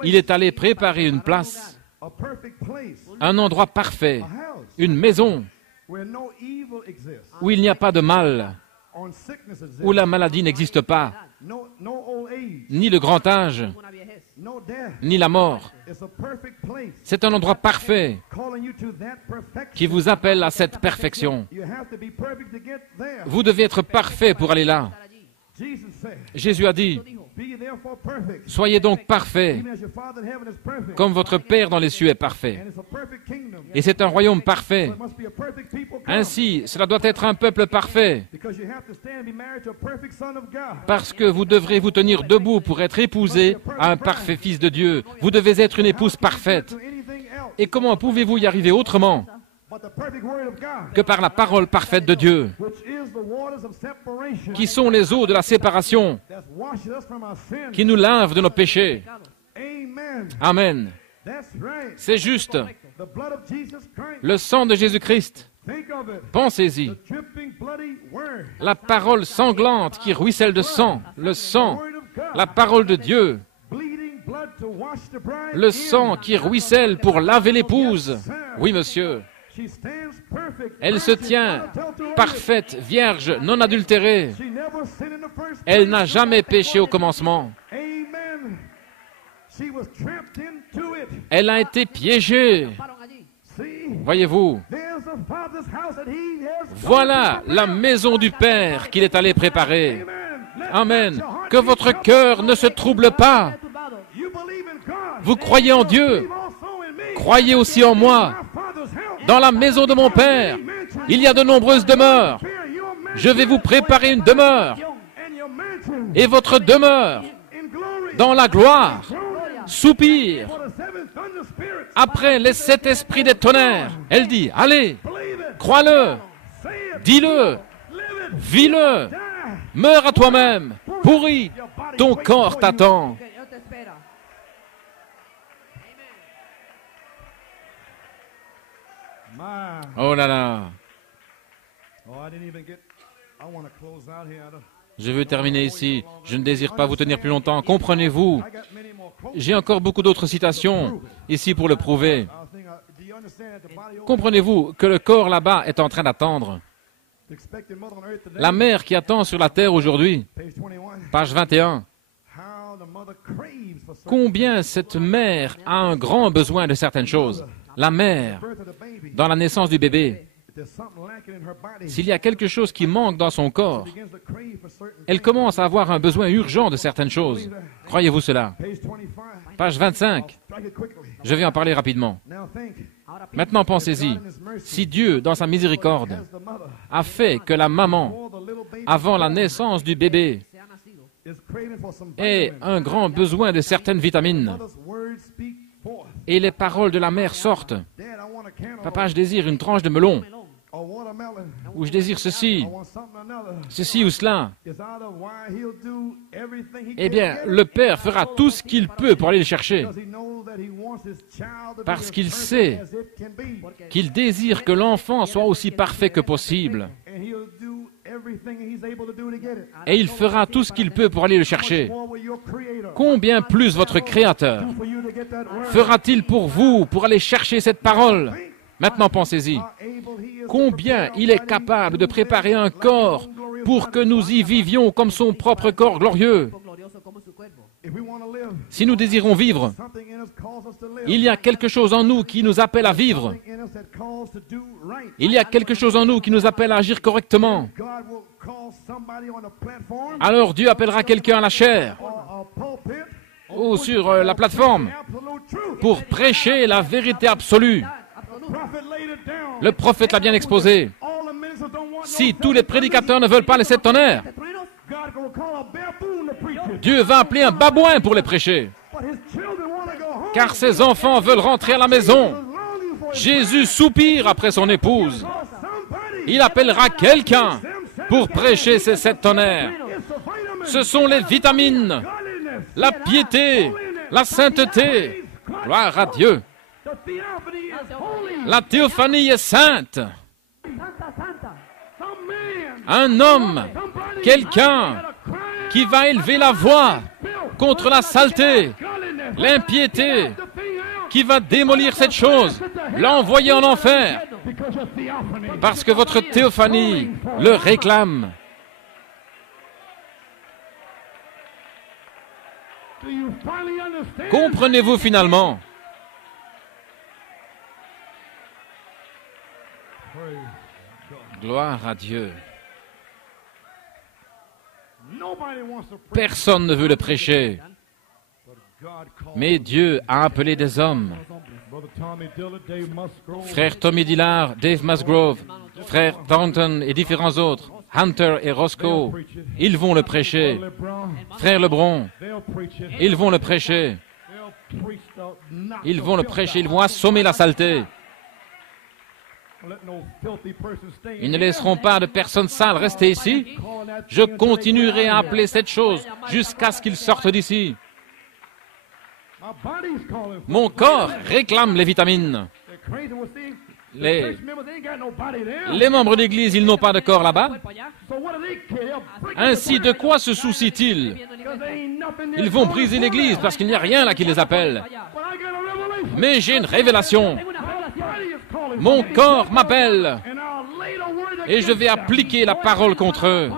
Il est allé préparer une place, un endroit parfait, une maison où il n'y a pas de mal, où la maladie n'existe pas, ni le grand âge, ni la mort. C'est un endroit parfait qui vous appelle à cette perfection. Vous devez être parfait pour aller là. Jésus a dit, « Soyez donc parfaits, comme votre Père dans les cieux est parfait. » Et c'est un royaume parfait. Ainsi, cela doit être un peuple parfait, parce que vous devrez vous tenir debout pour être épousé à un parfait Fils de Dieu. Vous devez être une épouse parfaite. Et comment pouvez-vous y arriver autrement que par la parole parfaite de Dieu, qui sont les eaux de la séparation, qui nous lavent de nos péchés. Amen. C'est juste. Le sang de Jésus-Christ. Pensez-y. La parole sanglante qui ruisselle de sang. Le sang. La parole de Dieu. Le sang qui ruisselle pour laver l'épouse. Oui, monsieur. Elle se tient parfaite, vierge, non adultérée. Elle n'a jamais péché au commencement. Elle a été piégée. Voyez-vous, voilà la maison du Père qu'il est allé préparer. Amen. Que votre cœur ne se trouble pas. Vous croyez en Dieu. Croyez aussi en moi. Dans la maison de mon Père, il y a de nombreuses demeures. Je vais vous préparer une demeure. Et votre demeure, dans la gloire, soupire. Après les 7 esprits des tonnerres, elle dit, allez, crois-le, dis-le, vis-le, meurs à toi-même, pourris, ton corps t'attend. Oh là là. Je veux terminer ici. Je ne désire pas vous tenir plus longtemps. Comprenez-vous? J'ai encore beaucoup d'autres citations ici pour le prouver. Comprenez-vous que le corps là-bas est en train d'attendre? La mère qui attend sur la terre aujourd'hui, page 21. Combien cette mère a un grand besoin de certaines choses. La mère, dans la naissance du bébé, s'il y a quelque chose qui manque dans son corps, elle commence à avoir un besoin urgent de certaines choses. Croyez-vous cela? Page 25. Je vais en parler rapidement. Maintenant, pensez-y. Si Dieu, dans sa miséricorde, a fait que la maman, avant la naissance du bébé, ait un grand besoin de certaines vitamines, et les paroles de la mère sortent. Papa, je désire une tranche de melon. Ou je désire ceci ou cela. Eh bien, le Père fera tout ce qu'il peut pour aller le chercher. Parce qu'il sait qu'il désire que l'enfant soit aussi parfait que possible. Et il fera tout ce qu'il peut pour aller le chercher. Combien plus votre Créateur fera-t-il pour vous pour aller chercher cette parole? Maintenant, pensez-y. Combien il est capable de préparer un corps pour que nous y vivions comme son propre corps glorieux. Si nous désirons vivre, il y a quelque chose en nous qui nous appelle à vivre. Il y a quelque chose en nous qui nous appelle à agir correctement. Alors Dieu appellera quelqu'un à la chaire ou sur la plateforme pour prêcher la vérité absolue. Le prophète l'a bien exposé. Si tous les prédicateurs ne veulent pas les 7 tonnerres, Dieu va appeler un babouin pour les prêcher. Car ses enfants veulent rentrer à la maison. Jésus soupire après son épouse. Il appellera quelqu'un pour prêcher ces 7 tonnerres. Ce sont les vitamines, la piété, la sainteté. Gloire à Dieu. La théophanie est sainte. Un homme, quelqu'un qui va élever la voix contre la saleté, l'impiété, qui va démolir cette chose, l'envoyer en enfer, parce que votre théophanie le réclame. Comprenez-vous finalement? Gloire à Dieu. Personne ne veut le prêcher, mais Dieu a appelé des hommes. Frère Tommy Dillard, Dave Musgrove, frère Thornton et différents autres, Hunter et Roscoe, ils vont le prêcher. Frère Lebron, ils vont le prêcher. Ils vont le prêcher, ils vont assommer la saleté. Ils ne laisseront pas de personnes sales rester ici. Je continuerai à appeler cette chose jusqu'à ce qu'ils sortent d'ici. Mon corps réclame les vitamines. Les membres d'église, ils n'ont pas de corps là-bas. Ainsi, de quoi se soucient-ils? Ils vont briser l'église parce qu'il n'y a rien là qui les appelle. Mais j'ai une révélation. Mon corps m'appelle et je vais appliquer la parole contre eux.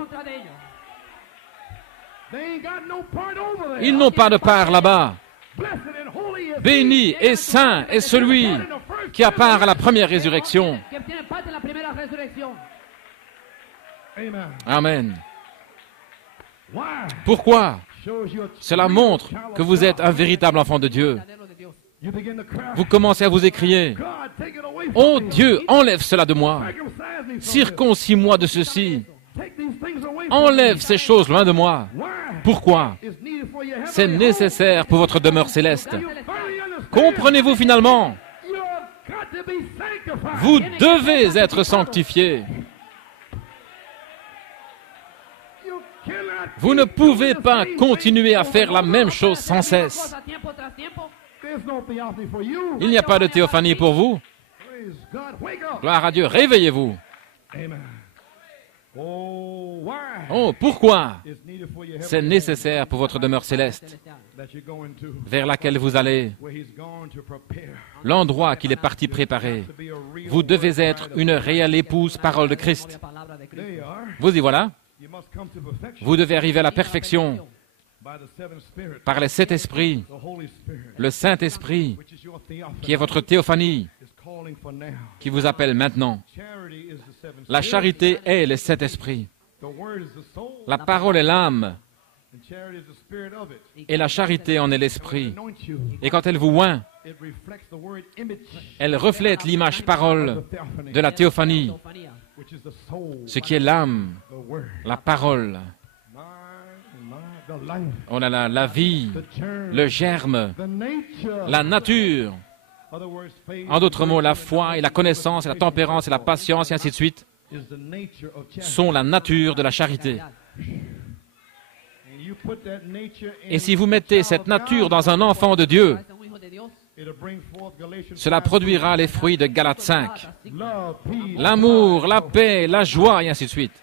Ils n'ont pas de part là-bas. Béni et saint est celui qui a part à la première résurrection. Amen. Pourquoi? Cela montre que vous êtes un véritable enfant de Dieu. Vous commencez à vous écrier: oh Dieu, enlève cela de moi. Circoncis-moi de ceci. Enlève ces choses loin de moi. Pourquoi? C'est nécessaire pour votre demeure céleste. Comprenez-vous finalement? Vous devez être sanctifiés. Vous ne pouvez pas continuer à faire la même chose sans cesse. Il n'y a pas de théophanie pour vous. Gloire à Dieu, réveillez-vous. Oh, pourquoi? C'est nécessaire pour votre demeure céleste, vers laquelle vous allez, l'endroit qu'il est parti préparer. Vous devez être une réelle épouse, parole de Christ. Vous y voilà. Vous devez arriver à la perfection par les 7 esprits, le Saint-Esprit, qui est votre théophanie, qui vous appelle maintenant. La charité est les 7 esprits. La parole est l'âme, et la charité en est l'esprit. Et quand elle vous oint, elle reflète l'image parole de la théophanie, ce qui est l'âme, la parole. Oh là là, la vie, le germe, la nature. En d'autres mots, la foi et la connaissance et la tempérance et la patience et ainsi de suite sont la nature de la charité. Et si vous mettez cette nature dans un enfant de Dieu, cela produira les fruits de Galates 5. L'amour, la paix, la joie et ainsi de suite.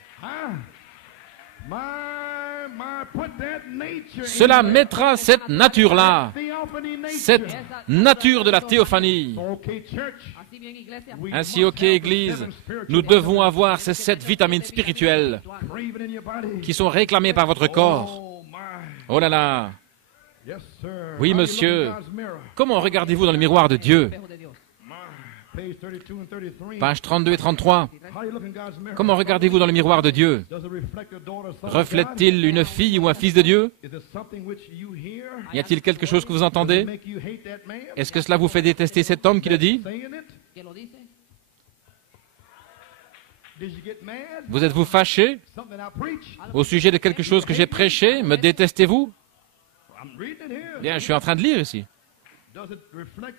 Cela mettra cette nature-là, cette nature de la théophanie. Ainsi, ok, Église, nous devons avoir ces 7 vitamines spirituelles qui sont réclamées par votre corps. Oh là là! Oui, monsieur. Comment regardez-vous dans le miroir de Dieu? Pages 32 et 33. Comment regardez-vous dans le miroir de Dieu? Reflète-t-il une fille ou un fils de Dieu? Y a-t-il quelque chose que vous entendez? Est-ce que cela vous fait détester cet homme qui le dit? Vous êtes-vous fâché au sujet de quelque chose que j'ai prêché? Me détestez-vous? Bien, je suis en train de lire ici.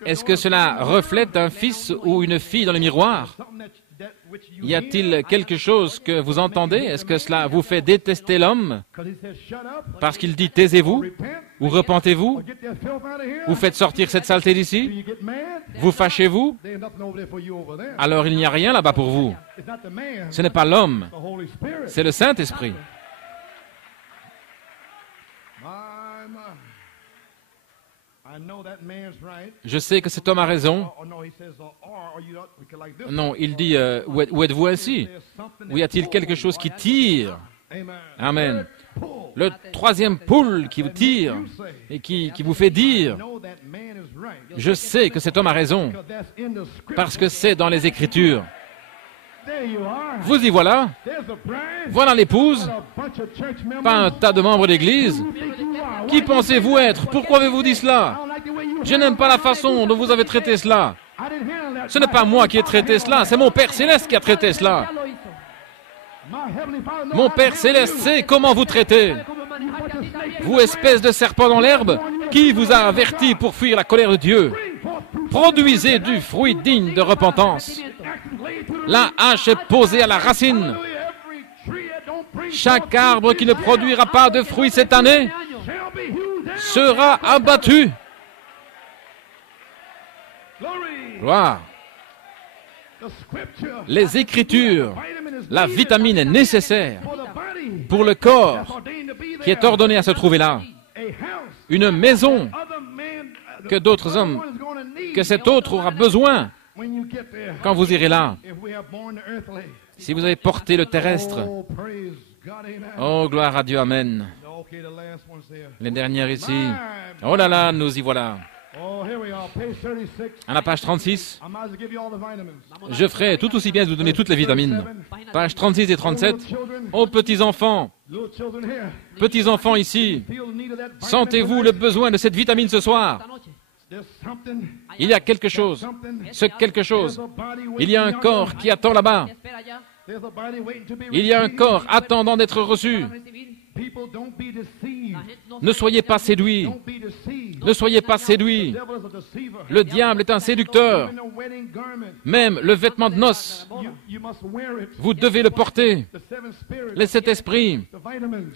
Est-ce que cela reflète un fils ou une fille dans le miroir? Y a-t-il quelque chose que vous entendez? Est-ce que cela vous fait détester l'homme parce qu'il dit « taisez-vous » Ou repentez-vous? Ou faites sortir cette saleté d'ici? Vous fâchez-vous? Alors il n'y a rien là-bas pour vous. Ce n'est pas l'homme, c'est le Saint-Esprit. Je sais que cet homme a raison. Non, il dit, où êtes-vous assis? Où y a-t-il quelque chose qui tire? Amen. Le troisième poule qui vous tire et qui vous fait dire, je sais que cet homme a raison, parce que c'est dans les Écritures. Vous y voilà. Voilà l'épouse. Pas un tas de membres d'église. Qui pensez-vous être? Pourquoi avez-vous dit cela? Je n'aime pas la façon dont vous avez traité cela. Ce n'est pas moi qui ai traité cela, c'est mon Père Céleste qui a traité cela. Mon Père Céleste sait comment vous traitez. Vous, espèce de serpent dans l'herbe, qui vous a averti pour fuir la colère de Dieu? Produisez du fruit digne de repentance. La hache est posée à la racine. Chaque arbre qui ne produira pas de fruits cette année sera abattu. Gloire. Les Écritures, la vitamine est nécessaire pour le corps qui est ordonné à se trouver là. Une maison que d'autres hommes, que cet autre aura besoin quand vous irez là. Si vous avez porté le terrestre, oh, gloire à Dieu, amen. Les dernières ici. Oh là là, nous y voilà. À la page 36, je ferai tout aussi bien de vous donner toutes les vitamines. Page 36 et 37. Oh, petits-enfants ici, sentez-vous le besoin de cette vitamine ce soir? Il y a quelque chose, il y a un corps qui attend là-bas. Il y a un corps attendant d'être reçu. Ne soyez pas séduits. Ne soyez pas séduits. Le diable est un séducteur. Même le vêtement de noces, vous devez le porter. Les sept esprits,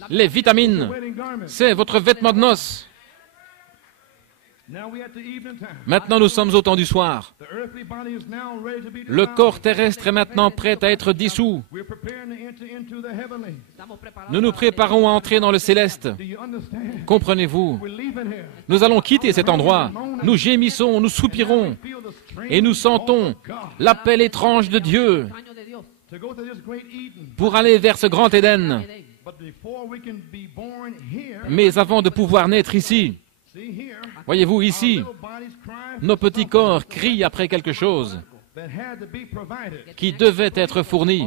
les vitamines, c'est votre vêtement de noces. Maintenant, nous sommes au temps du soir. Le corps terrestre est maintenant prêt à être dissous. Nous nous préparons à entrer dans le céleste. Comprenez-vous? Nous allons quitter cet endroit. Nous gémissons, nous soupirons et nous sentons l'appel étrange de Dieu pour aller vers ce grand Éden. Mais avant de pouvoir naître ici, voyez-vous, ici, nos petits corps crient après quelque chose qui devait être fourni.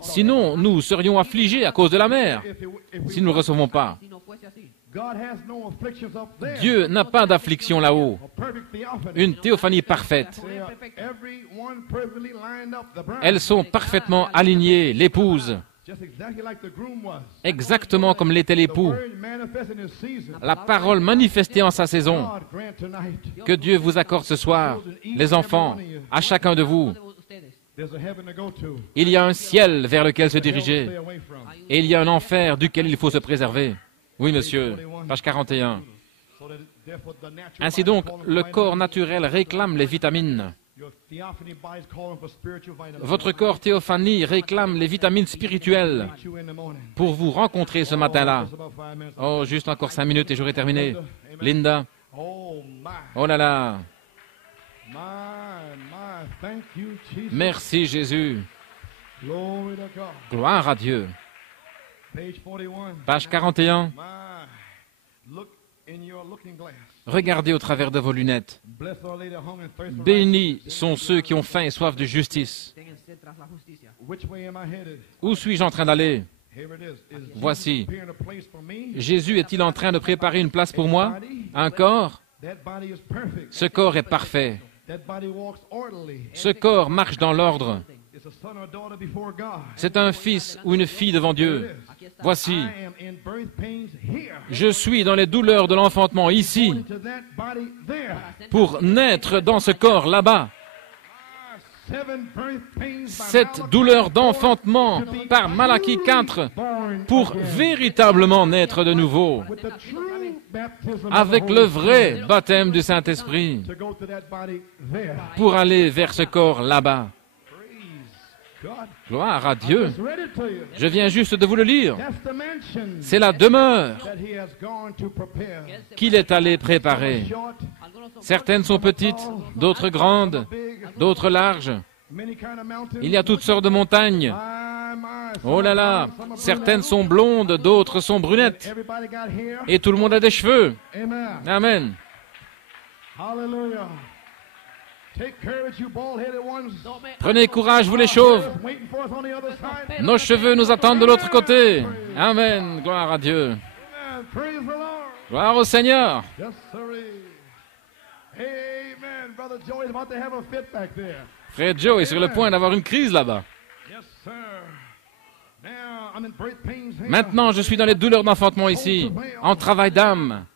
Sinon, nous serions affligés à cause de la mère, si nous ne le recevons pas. Dieu n'a pas d'affliction là-haut. Une théophanie parfaite. Elles sont parfaitement alignées, l'épouse. Exactement comme l'était l'époux. La parole manifestée en sa saison. Que Dieu vous accorde ce soir, les enfants, à chacun de vous. Il y a un ciel vers lequel se diriger, et il y a un enfer duquel il faut se préserver. Oui, monsieur, page 41. Ainsi donc, le corps naturel réclame les vitamines. Votre corps théophanie réclame les vitamines spirituelles pour vous rencontrer ce matin-là. Oh, juste encore 5 minutes et j'aurai terminé. Linda. Oh là là. Merci Jésus. Gloire à Dieu. Page 41. Regardez au travers de vos lunettes. Bénis sont ceux qui ont faim et soif de justice. Où suis-je en train d'aller? Voici. Jésus est-il en train de préparer une place pour moi? Un corps? Ce corps est parfait. Ce corps marche dans l'ordre. C'est un fils ou une fille devant Dieu. Voici, je suis dans les douleurs de l'enfantement ici pour naître dans ce corps là-bas. cette douleur d'enfantement par Malachie 4 pour véritablement naître de nouveau avec le vrai baptême du Saint-Esprit pour aller vers ce corps là-bas. Gloire à Dieu. Je viens juste de vous le lire. C'est la demeure qu'il est allé préparer. Certaines sont petites, d'autres grandes, d'autres larges. Il y a toutes sortes de montagnes. Oh là là, certaines sont blondes, d'autres sont brunettes. Et tout le monde a des cheveux. Amen. Prenez courage, vous les chauves. Nos cheveux nous attendent de l'autre côté. Amen. Gloire à Dieu. Gloire au Seigneur. Frère Joe est sur le point d'avoir une crise là-bas. Maintenant, je suis dans les douleurs d'enfantement ici, en travail d'âme,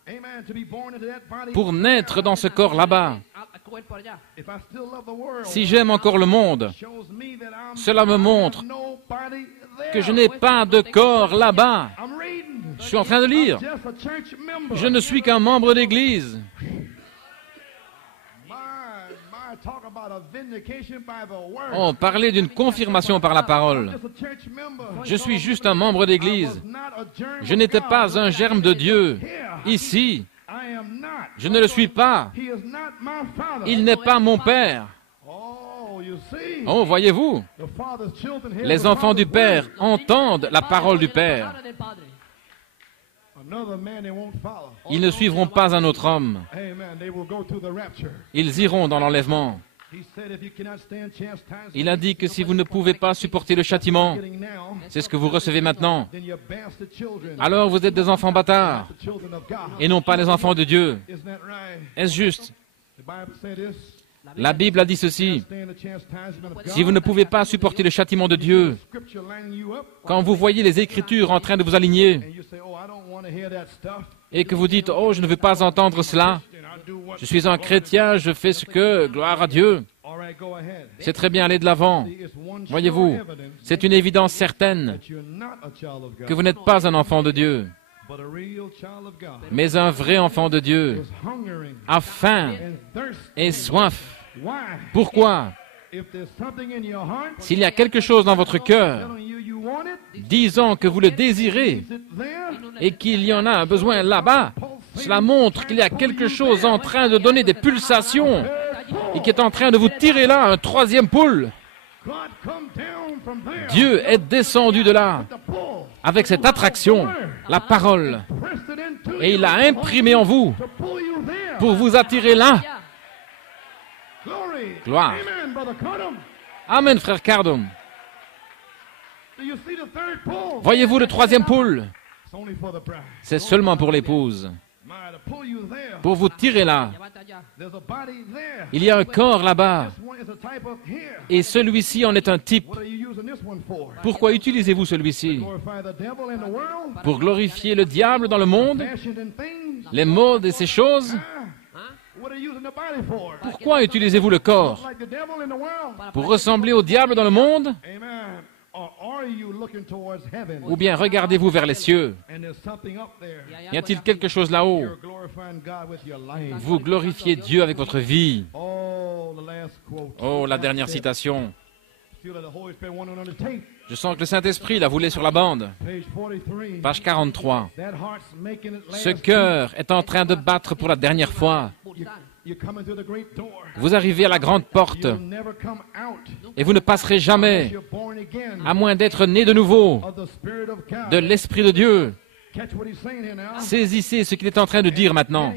pour naître dans ce corps là-bas. Si j'aime encore le monde, cela me montre que je n'ai pas de corps là-bas. Je suis en train de lire. Je ne suis qu'un membre d'église. On parlait d'une confirmation par la parole. Je suis juste un membre d'église. Je n'étais pas un germe de Dieu. Ici, je ne le suis pas. Il n'est pas mon Père. Oh, voyez-vous, les enfants du Père entendent la parole du Père. Ils ne suivront pas un autre homme. Ils iront dans l'enlèvement. Il a dit que si vous ne pouvez pas supporter le châtiment, c'est ce que vous recevez maintenant, alors vous êtes des enfants bâtards et non pas les enfants de Dieu. Est-ce juste? La Bible a dit ceci. Si vous ne pouvez pas supporter le châtiment de Dieu, quand vous voyez les Écritures en train de vous aligner et que vous dites « Oh, je ne veux pas entendre cela, je suis un chrétien, je fais ce que, gloire à Dieu », c'est très bien, allez de l'avant. Voyez-vous, c'est une évidence certaine que vous n'êtes pas un enfant de Dieu, mais un vrai enfant de Dieu, a faim et soif. Pourquoi? S'il y a quelque chose dans votre cœur disant que vous le désirez et qu'il y en a un besoin là-bas, cela montre qu'il y a quelque chose en train de donner des pulsations et qui est en train de vous tirer là, un troisième pôle. Dieu est descendu de là avec cette attraction, la parole, et il l'a imprimé en vous pour vous attirer là. Gloire. Amen, frère Cardum. Voyez-vous le troisième pôle? C'est seulement pour l'épouse. Pour vous tirer là. Il y a un corps là-bas. Et celui-ci en est un type. Pourquoi utilisez-vous celui-ci? Pour glorifier le diable dans le monde? Les modes et ces choses? Pourquoi utilisez-vous le corps? Pour ressembler au diable dans le monde? Ou bien regardez-vous vers les cieux? Y a-t-il quelque chose là-haut? Vous glorifiez Dieu avec votre vie. Oh, la dernière citation. Je sens que le Saint-Esprit la voulait sur la bande. Page 43. Ce cœur est en train de battre pour la dernière fois. Vous arrivez à la grande porte et vous ne passerez jamais, à moins d'être né de nouveau de l'Esprit de Dieu. Saisissez ce qu'il est en train de dire maintenant.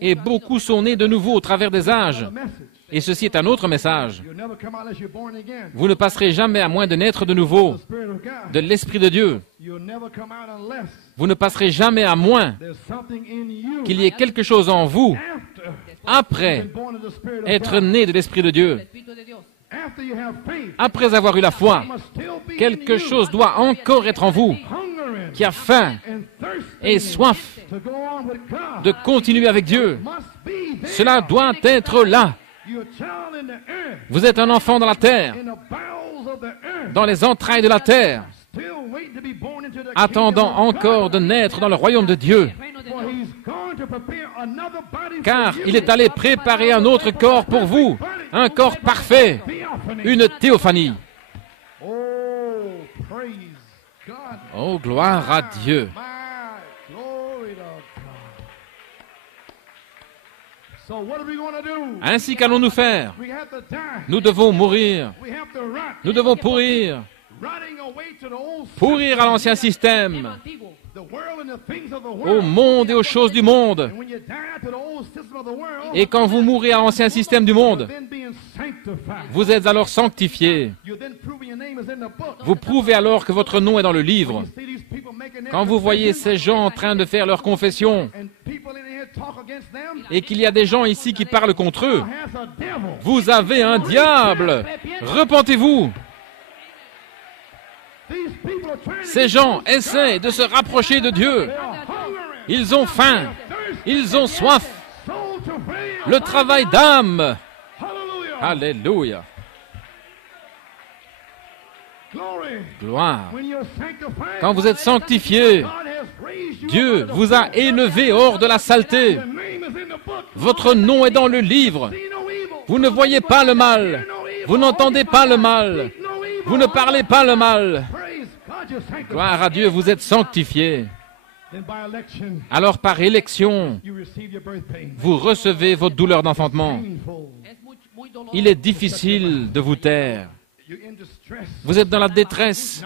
Et beaucoup sont nés de nouveau au travers des âges. Et ceci est un autre message. Vous ne passerez jamais à moins de naître de nouveau de l'Esprit de Dieu. Vous ne passerez jamais à moins qu'il y ait quelque chose en vous après être né de l'Esprit de Dieu. Après avoir eu la foi, quelque chose doit encore être en vous qui a faim et soif de continuer avec Dieu. Cela doit être là. Vous êtes un enfant dans la terre, dans les entrailles de la terre, attendant encore de naître dans le royaume de Dieu. Car il est allé préparer un autre corps pour vous, un corps parfait, une théophanie. Oh, gloire à Dieu. Ainsi qu'allons-nous faire? Nous devons mourir. Nous devons pourrir à l'ancien système, au monde et aux choses du monde. Et quand vous mourrez à l'ancien système du monde, vous êtes alors sanctifiés. Vous prouvez alors que votre nom est dans le livre. Quand vous voyez ces gens en train de faire leur confession et qu'il y a des gens ici qui parlent contre eux, vous avez un diable. Repentez-vous. Ces gens essaient de se rapprocher de Dieu. Ils ont faim. Ils ont soif. Le travail d'âme. Alléluia. Gloire. Quand vous êtes sanctifiés, Dieu vous a élevé hors de la saleté. Votre nom est dans le livre. Vous ne voyez pas le mal. Vous n'entendez pas le mal. Vous ne parlez pas le mal. Gloire à Dieu, vous êtes sanctifiés. Alors par élection, vous recevez vos douleurs d'enfantement. Il est difficile de vous taire. Vous êtes dans la détresse.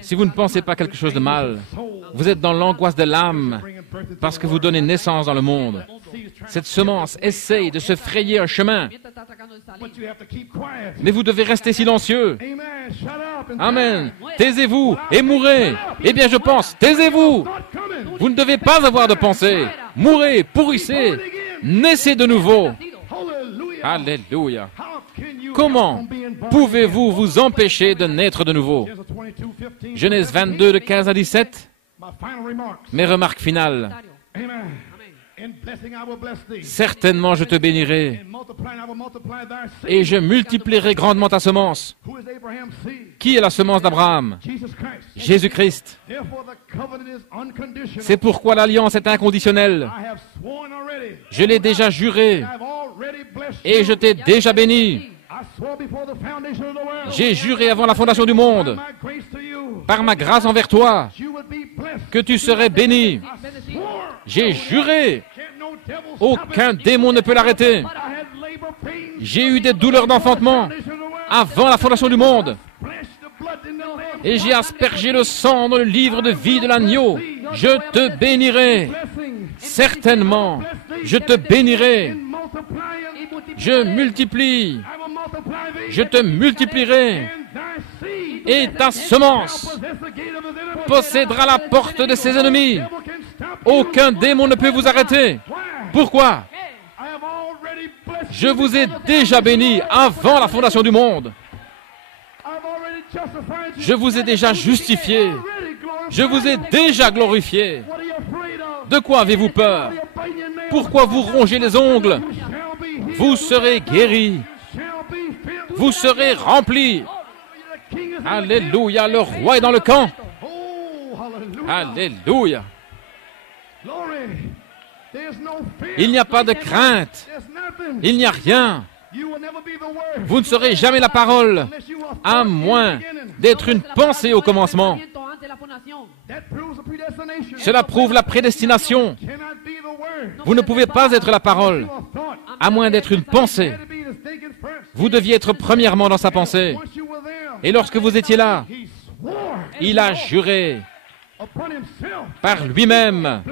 Si vous ne pensez pas quelque chose de mal, vous êtes dans l'angoisse de l'âme parce que vous donnez naissance dans le monde. Cette semence essaye de se frayer un chemin. Mais vous devez rester silencieux. Amen. Taisez-vous et mourrez. Eh bien, je pense, taisez-vous. Vous ne devez pas avoir de pensée. Mourrez, pourrissez, naissez de nouveau. Alléluia. Comment pouvez-vous vous empêcher de naître de nouveau? Genèse 22, de 15 à 17. Mes remarques finales. Certainement je te bénirai et je multiplierai grandement ta semence. Qui est la semence d'Abraham? Jésus-Christ. C'est pourquoi l'alliance est inconditionnelle. Je l'ai déjà juré et je t'ai déjà béni. J'ai juré avant la fondation du monde, par ma grâce envers toi, que tu serais béni. J'ai juré, aucun démon ne peut l'arrêter. J'ai eu des douleurs d'enfantement avant la fondation du monde. Et j'ai aspergé le sang dans le livre de vie de l'agneau. Je te bénirai. Certainement, je te bénirai. Je multiplie. Je te multiplierai. Et ta semence possédera la porte de ses ennemis. Aucun démon ne peut vous arrêter. Pourquoi? Je vous ai déjà béni avant la fondation du monde. Je vous ai déjà justifié. Je vous ai déjà glorifié. De quoi avez-vous peur? Pourquoi vous rongez les ongles? Vous serez guéris. Vous serez remplis. Alléluia, le roi est dans le camp. Alléluia. Il n'y a pas de crainte. Il n'y a rien. Vous ne serez jamais la parole, à moins d'être une pensée au commencement. Cela prouve la prédestination. Vous ne pouvez pas être la parole, à moins d'être une pensée. Vous deviez être premièrement dans sa pensée. Et lorsque vous étiez là, il a juré par lui-même,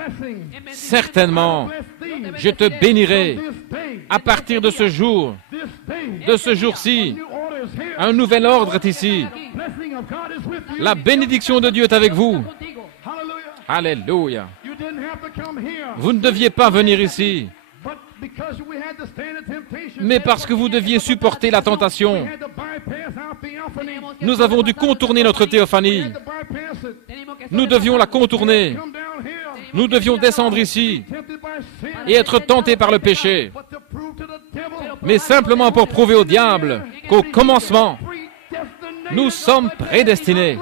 certainement, je te bénirai. À partir de ce jour, de ce jour-ci, un nouvel ordre est ici. La bénédiction de Dieu est avec vous. Alléluia. Vous ne deviez pas venir ici, mais parce que vous deviez supporter la tentation. Nous avons dû contourner notre théophanie. Nous devions la contourner. Nous devions descendre ici et être tentés par le péché. mais simplement pour prouver au diable qu'au commencement, nous sommes prédestinés.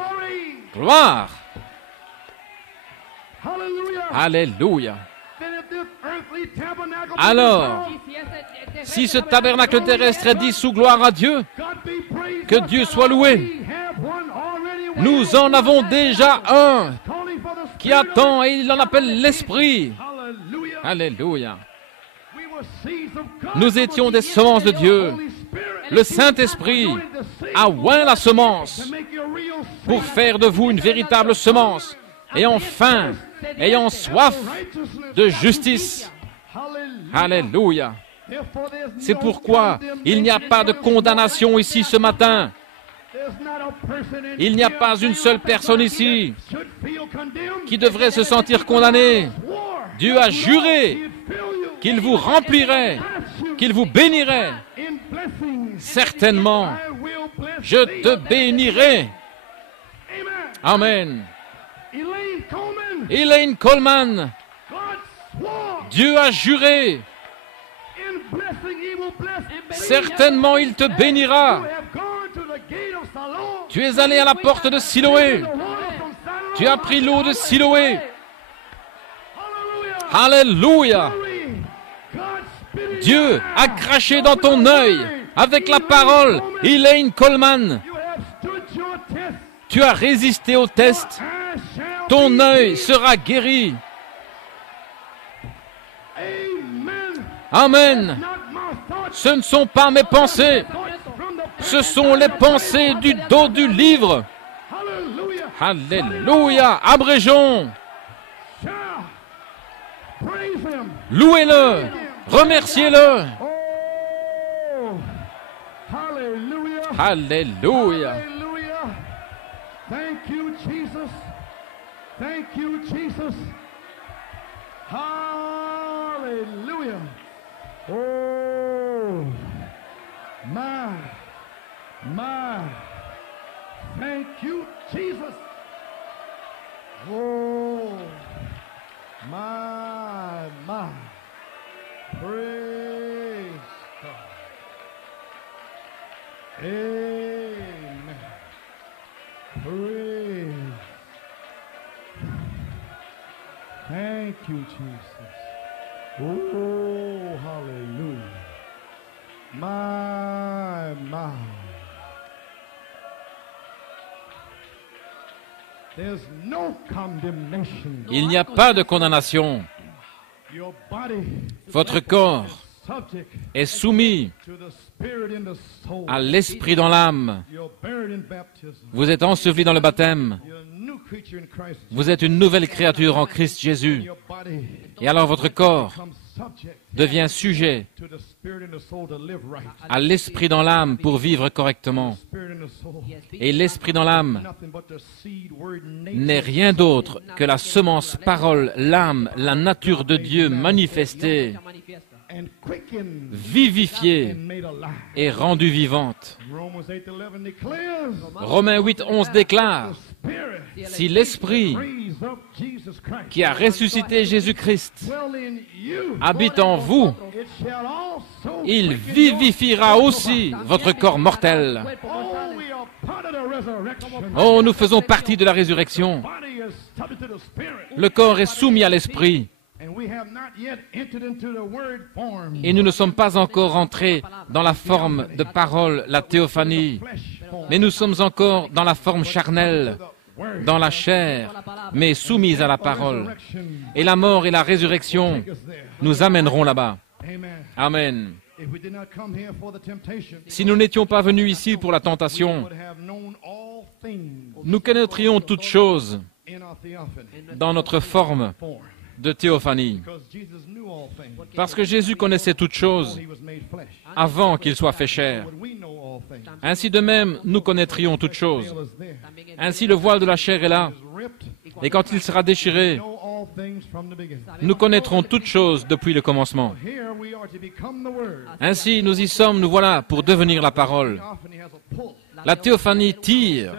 Gloire! Alléluia! Alors, si ce tabernacle terrestre est dissous, gloire à Dieu, que Dieu soit loué. Nous en avons déjà un qui attend et il en appelle l'Esprit. Alléluia. Nous étions des semences de Dieu. Le Saint-Esprit a oint la semence pour faire de vous une véritable semence, ayant faim, ayant soif de justice. Alléluia. C'est pourquoi il n'y a pas de condamnation ici ce matin. Il n'y a pas une seule personne ici qui devrait se sentir condamnée. Dieu a juré qu'il vous remplirait, qu'il vous bénirait. Certainement, je te bénirai. Amen. Elaine Coleman, Dieu a juré. Certainement, il te bénira. Tu es allé à la porte de Siloé. Tu as pris l'eau de Siloé. Alléluia. Dieu a craché dans ton œil avec la parole. Elaine Coleman, tu as résisté au test. Ton œil sera guéri. Amen. Ce ne sont pas mes pensées. Ce sont les pensées du dos du livre. Alléluia. Abrégeons. Louez-le. Remerciez-le. Alléluia. Thank you, Jesus. Thank you, Jesus. Hallelujah. Oh, my. Thank you, Jesus. Oh, my. Praise God. Amen. Praise. Thank you, Jesus. Oh, hallelujah. My. There's no condemnation. Il n'y a pas de condamnation. Your body Votre corps est soumis à l'esprit dans l'âme. Vous êtes enseveli dans le baptême. Vous êtes une nouvelle créature en Christ Jésus. Et alors votre corps devient sujet à l'esprit dans l'âme pour vivre correctement. Et l'esprit dans l'âme n'est rien d'autre que la semence parole, l'âme, la nature de Dieu manifestée, vivifiée et rendue vivante. Romains 8:11 déclare: si l'Esprit qui a ressuscité Jésus-Christ habite en vous, il vivifiera aussi votre corps mortel. Oh, nous faisons partie de la résurrection. Le corps est soumis à l'Esprit. Et nous ne sommes pas encore entrés dans la forme de parole, la théophanie, mais nous sommes encore dans la forme charnelle, dans la chair, mais soumise à la parole. Et la mort et la résurrection nous amèneront là-bas. Amen. Si nous n'étions pas venus ici pour la tentation, nous connaîtrions toutes choses dans notre forme de théophanie. Parce que Jésus connaissait toutes choses avant qu'il soit fait chair. Ainsi de même, nous connaîtrions toutes choses. Ainsi, le voile de la chair est là. Et quand il sera déchiré, nous connaîtrons toutes choses depuis le commencement. Ainsi, nous y sommes, nous voilà, pour devenir la parole. La théophanie tire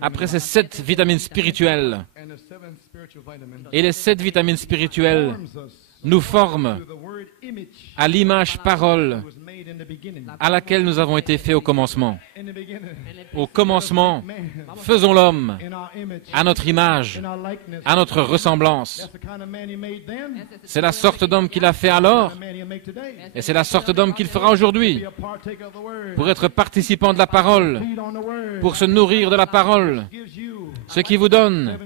après ces 7 vitamines spirituelles. Et les 7 vitamines spirituelles nous forme à l'image parole à laquelle nous avons été faits au commencement. Au commencement, faisons l'homme à notre image, à notre ressemblance. C'est la sorte d'homme qu'il a fait alors, et c'est la sorte d'homme qu'il fera aujourd'hui, pour être participant de la parole, pour se nourrir de la parole, ce qui vous donne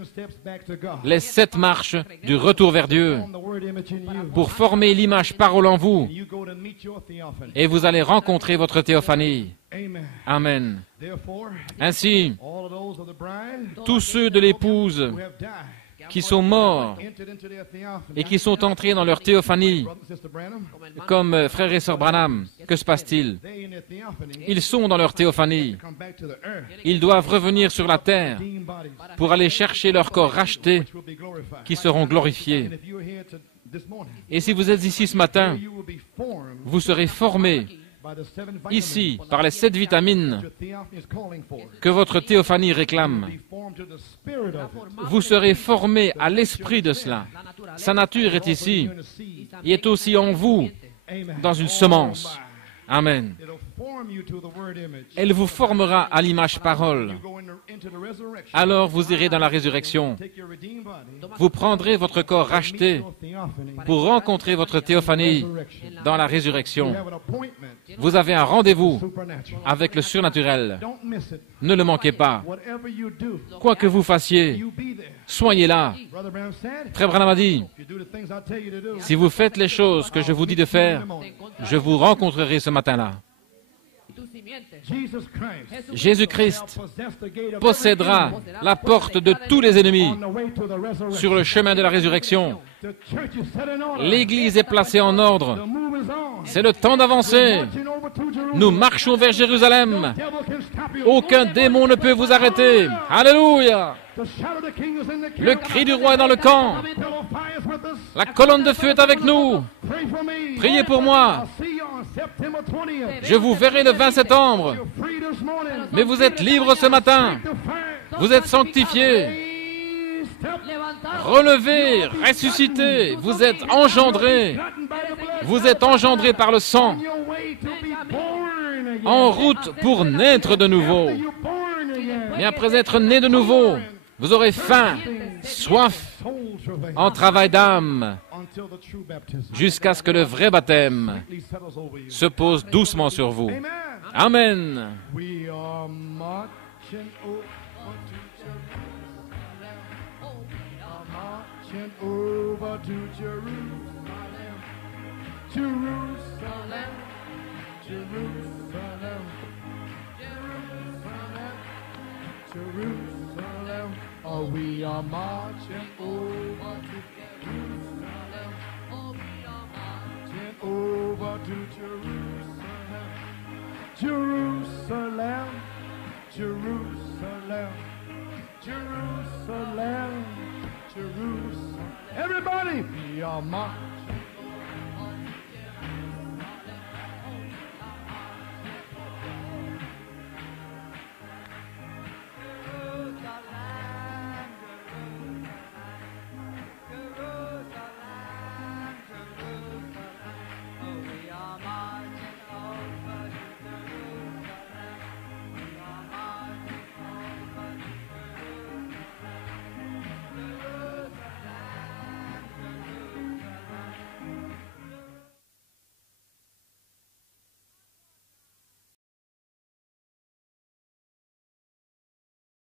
les 7 marches du retour vers Dieu, pour former l'image parole en vous, et vous allez rencontrer votre théophanie. Amen. Ainsi, tous ceux de l'épouse qui sont morts et qui sont entrés dans leur théophanie, comme frère et sœur Branham, que se passe-t-il? Ils sont dans leur théophanie. Ils doivent revenir sur la terre pour aller chercher leurs corps rachetés qui seront glorifiés. Et si vous êtes ici ce matin, vous serez formés ici par les 7 vitamines que votre théophanie réclame. Vous serez formés à l'esprit de cela. Sa nature est ici. Il est aussi en vous, dans une semence. Amen. Elle vous formera à l'image parole. Alors vous irez dans la résurrection. Vous prendrez votre corps racheté pour rencontrer votre théophanie dans la résurrection. Vous avez un rendez-vous avec le surnaturel. Ne le manquez pas. Quoi que vous fassiez, soyez là. Frère Branham a dit, si vous faites les choses que je vous dis de faire, je vous rencontrerai ce matin-là. Jésus-Christ possédera la porte de tous les ennemis sur le chemin de la résurrection. L'Église est placée en ordre. C'est le temps d'avancer. Nous marchons vers Jérusalem. Aucun démon ne peut vous arrêter. Alléluia! Le cri du roi est dans le camp. La colonne de feu est avec nous. Priez pour moi. Je vous verrai le 20 septembre. Mais vous êtes libres ce matin. Vous êtes sanctifiés. Relevés, ressuscités. Vous êtes engendrés. Vous êtes engendrés par le sang. En route pour naître de nouveau. Mais après être nés de nouveau, vous aurez faim, soif, en travail d'âme, jusqu'à ce que le vrai baptême se pose doucement sur vous. Amen. Oh, we are marching over to Jerusalem. Oh, we are marching over to Jerusalem. Jerusalem, Jerusalem, Jerusalem, Jerusalem. Everybody, we are marching.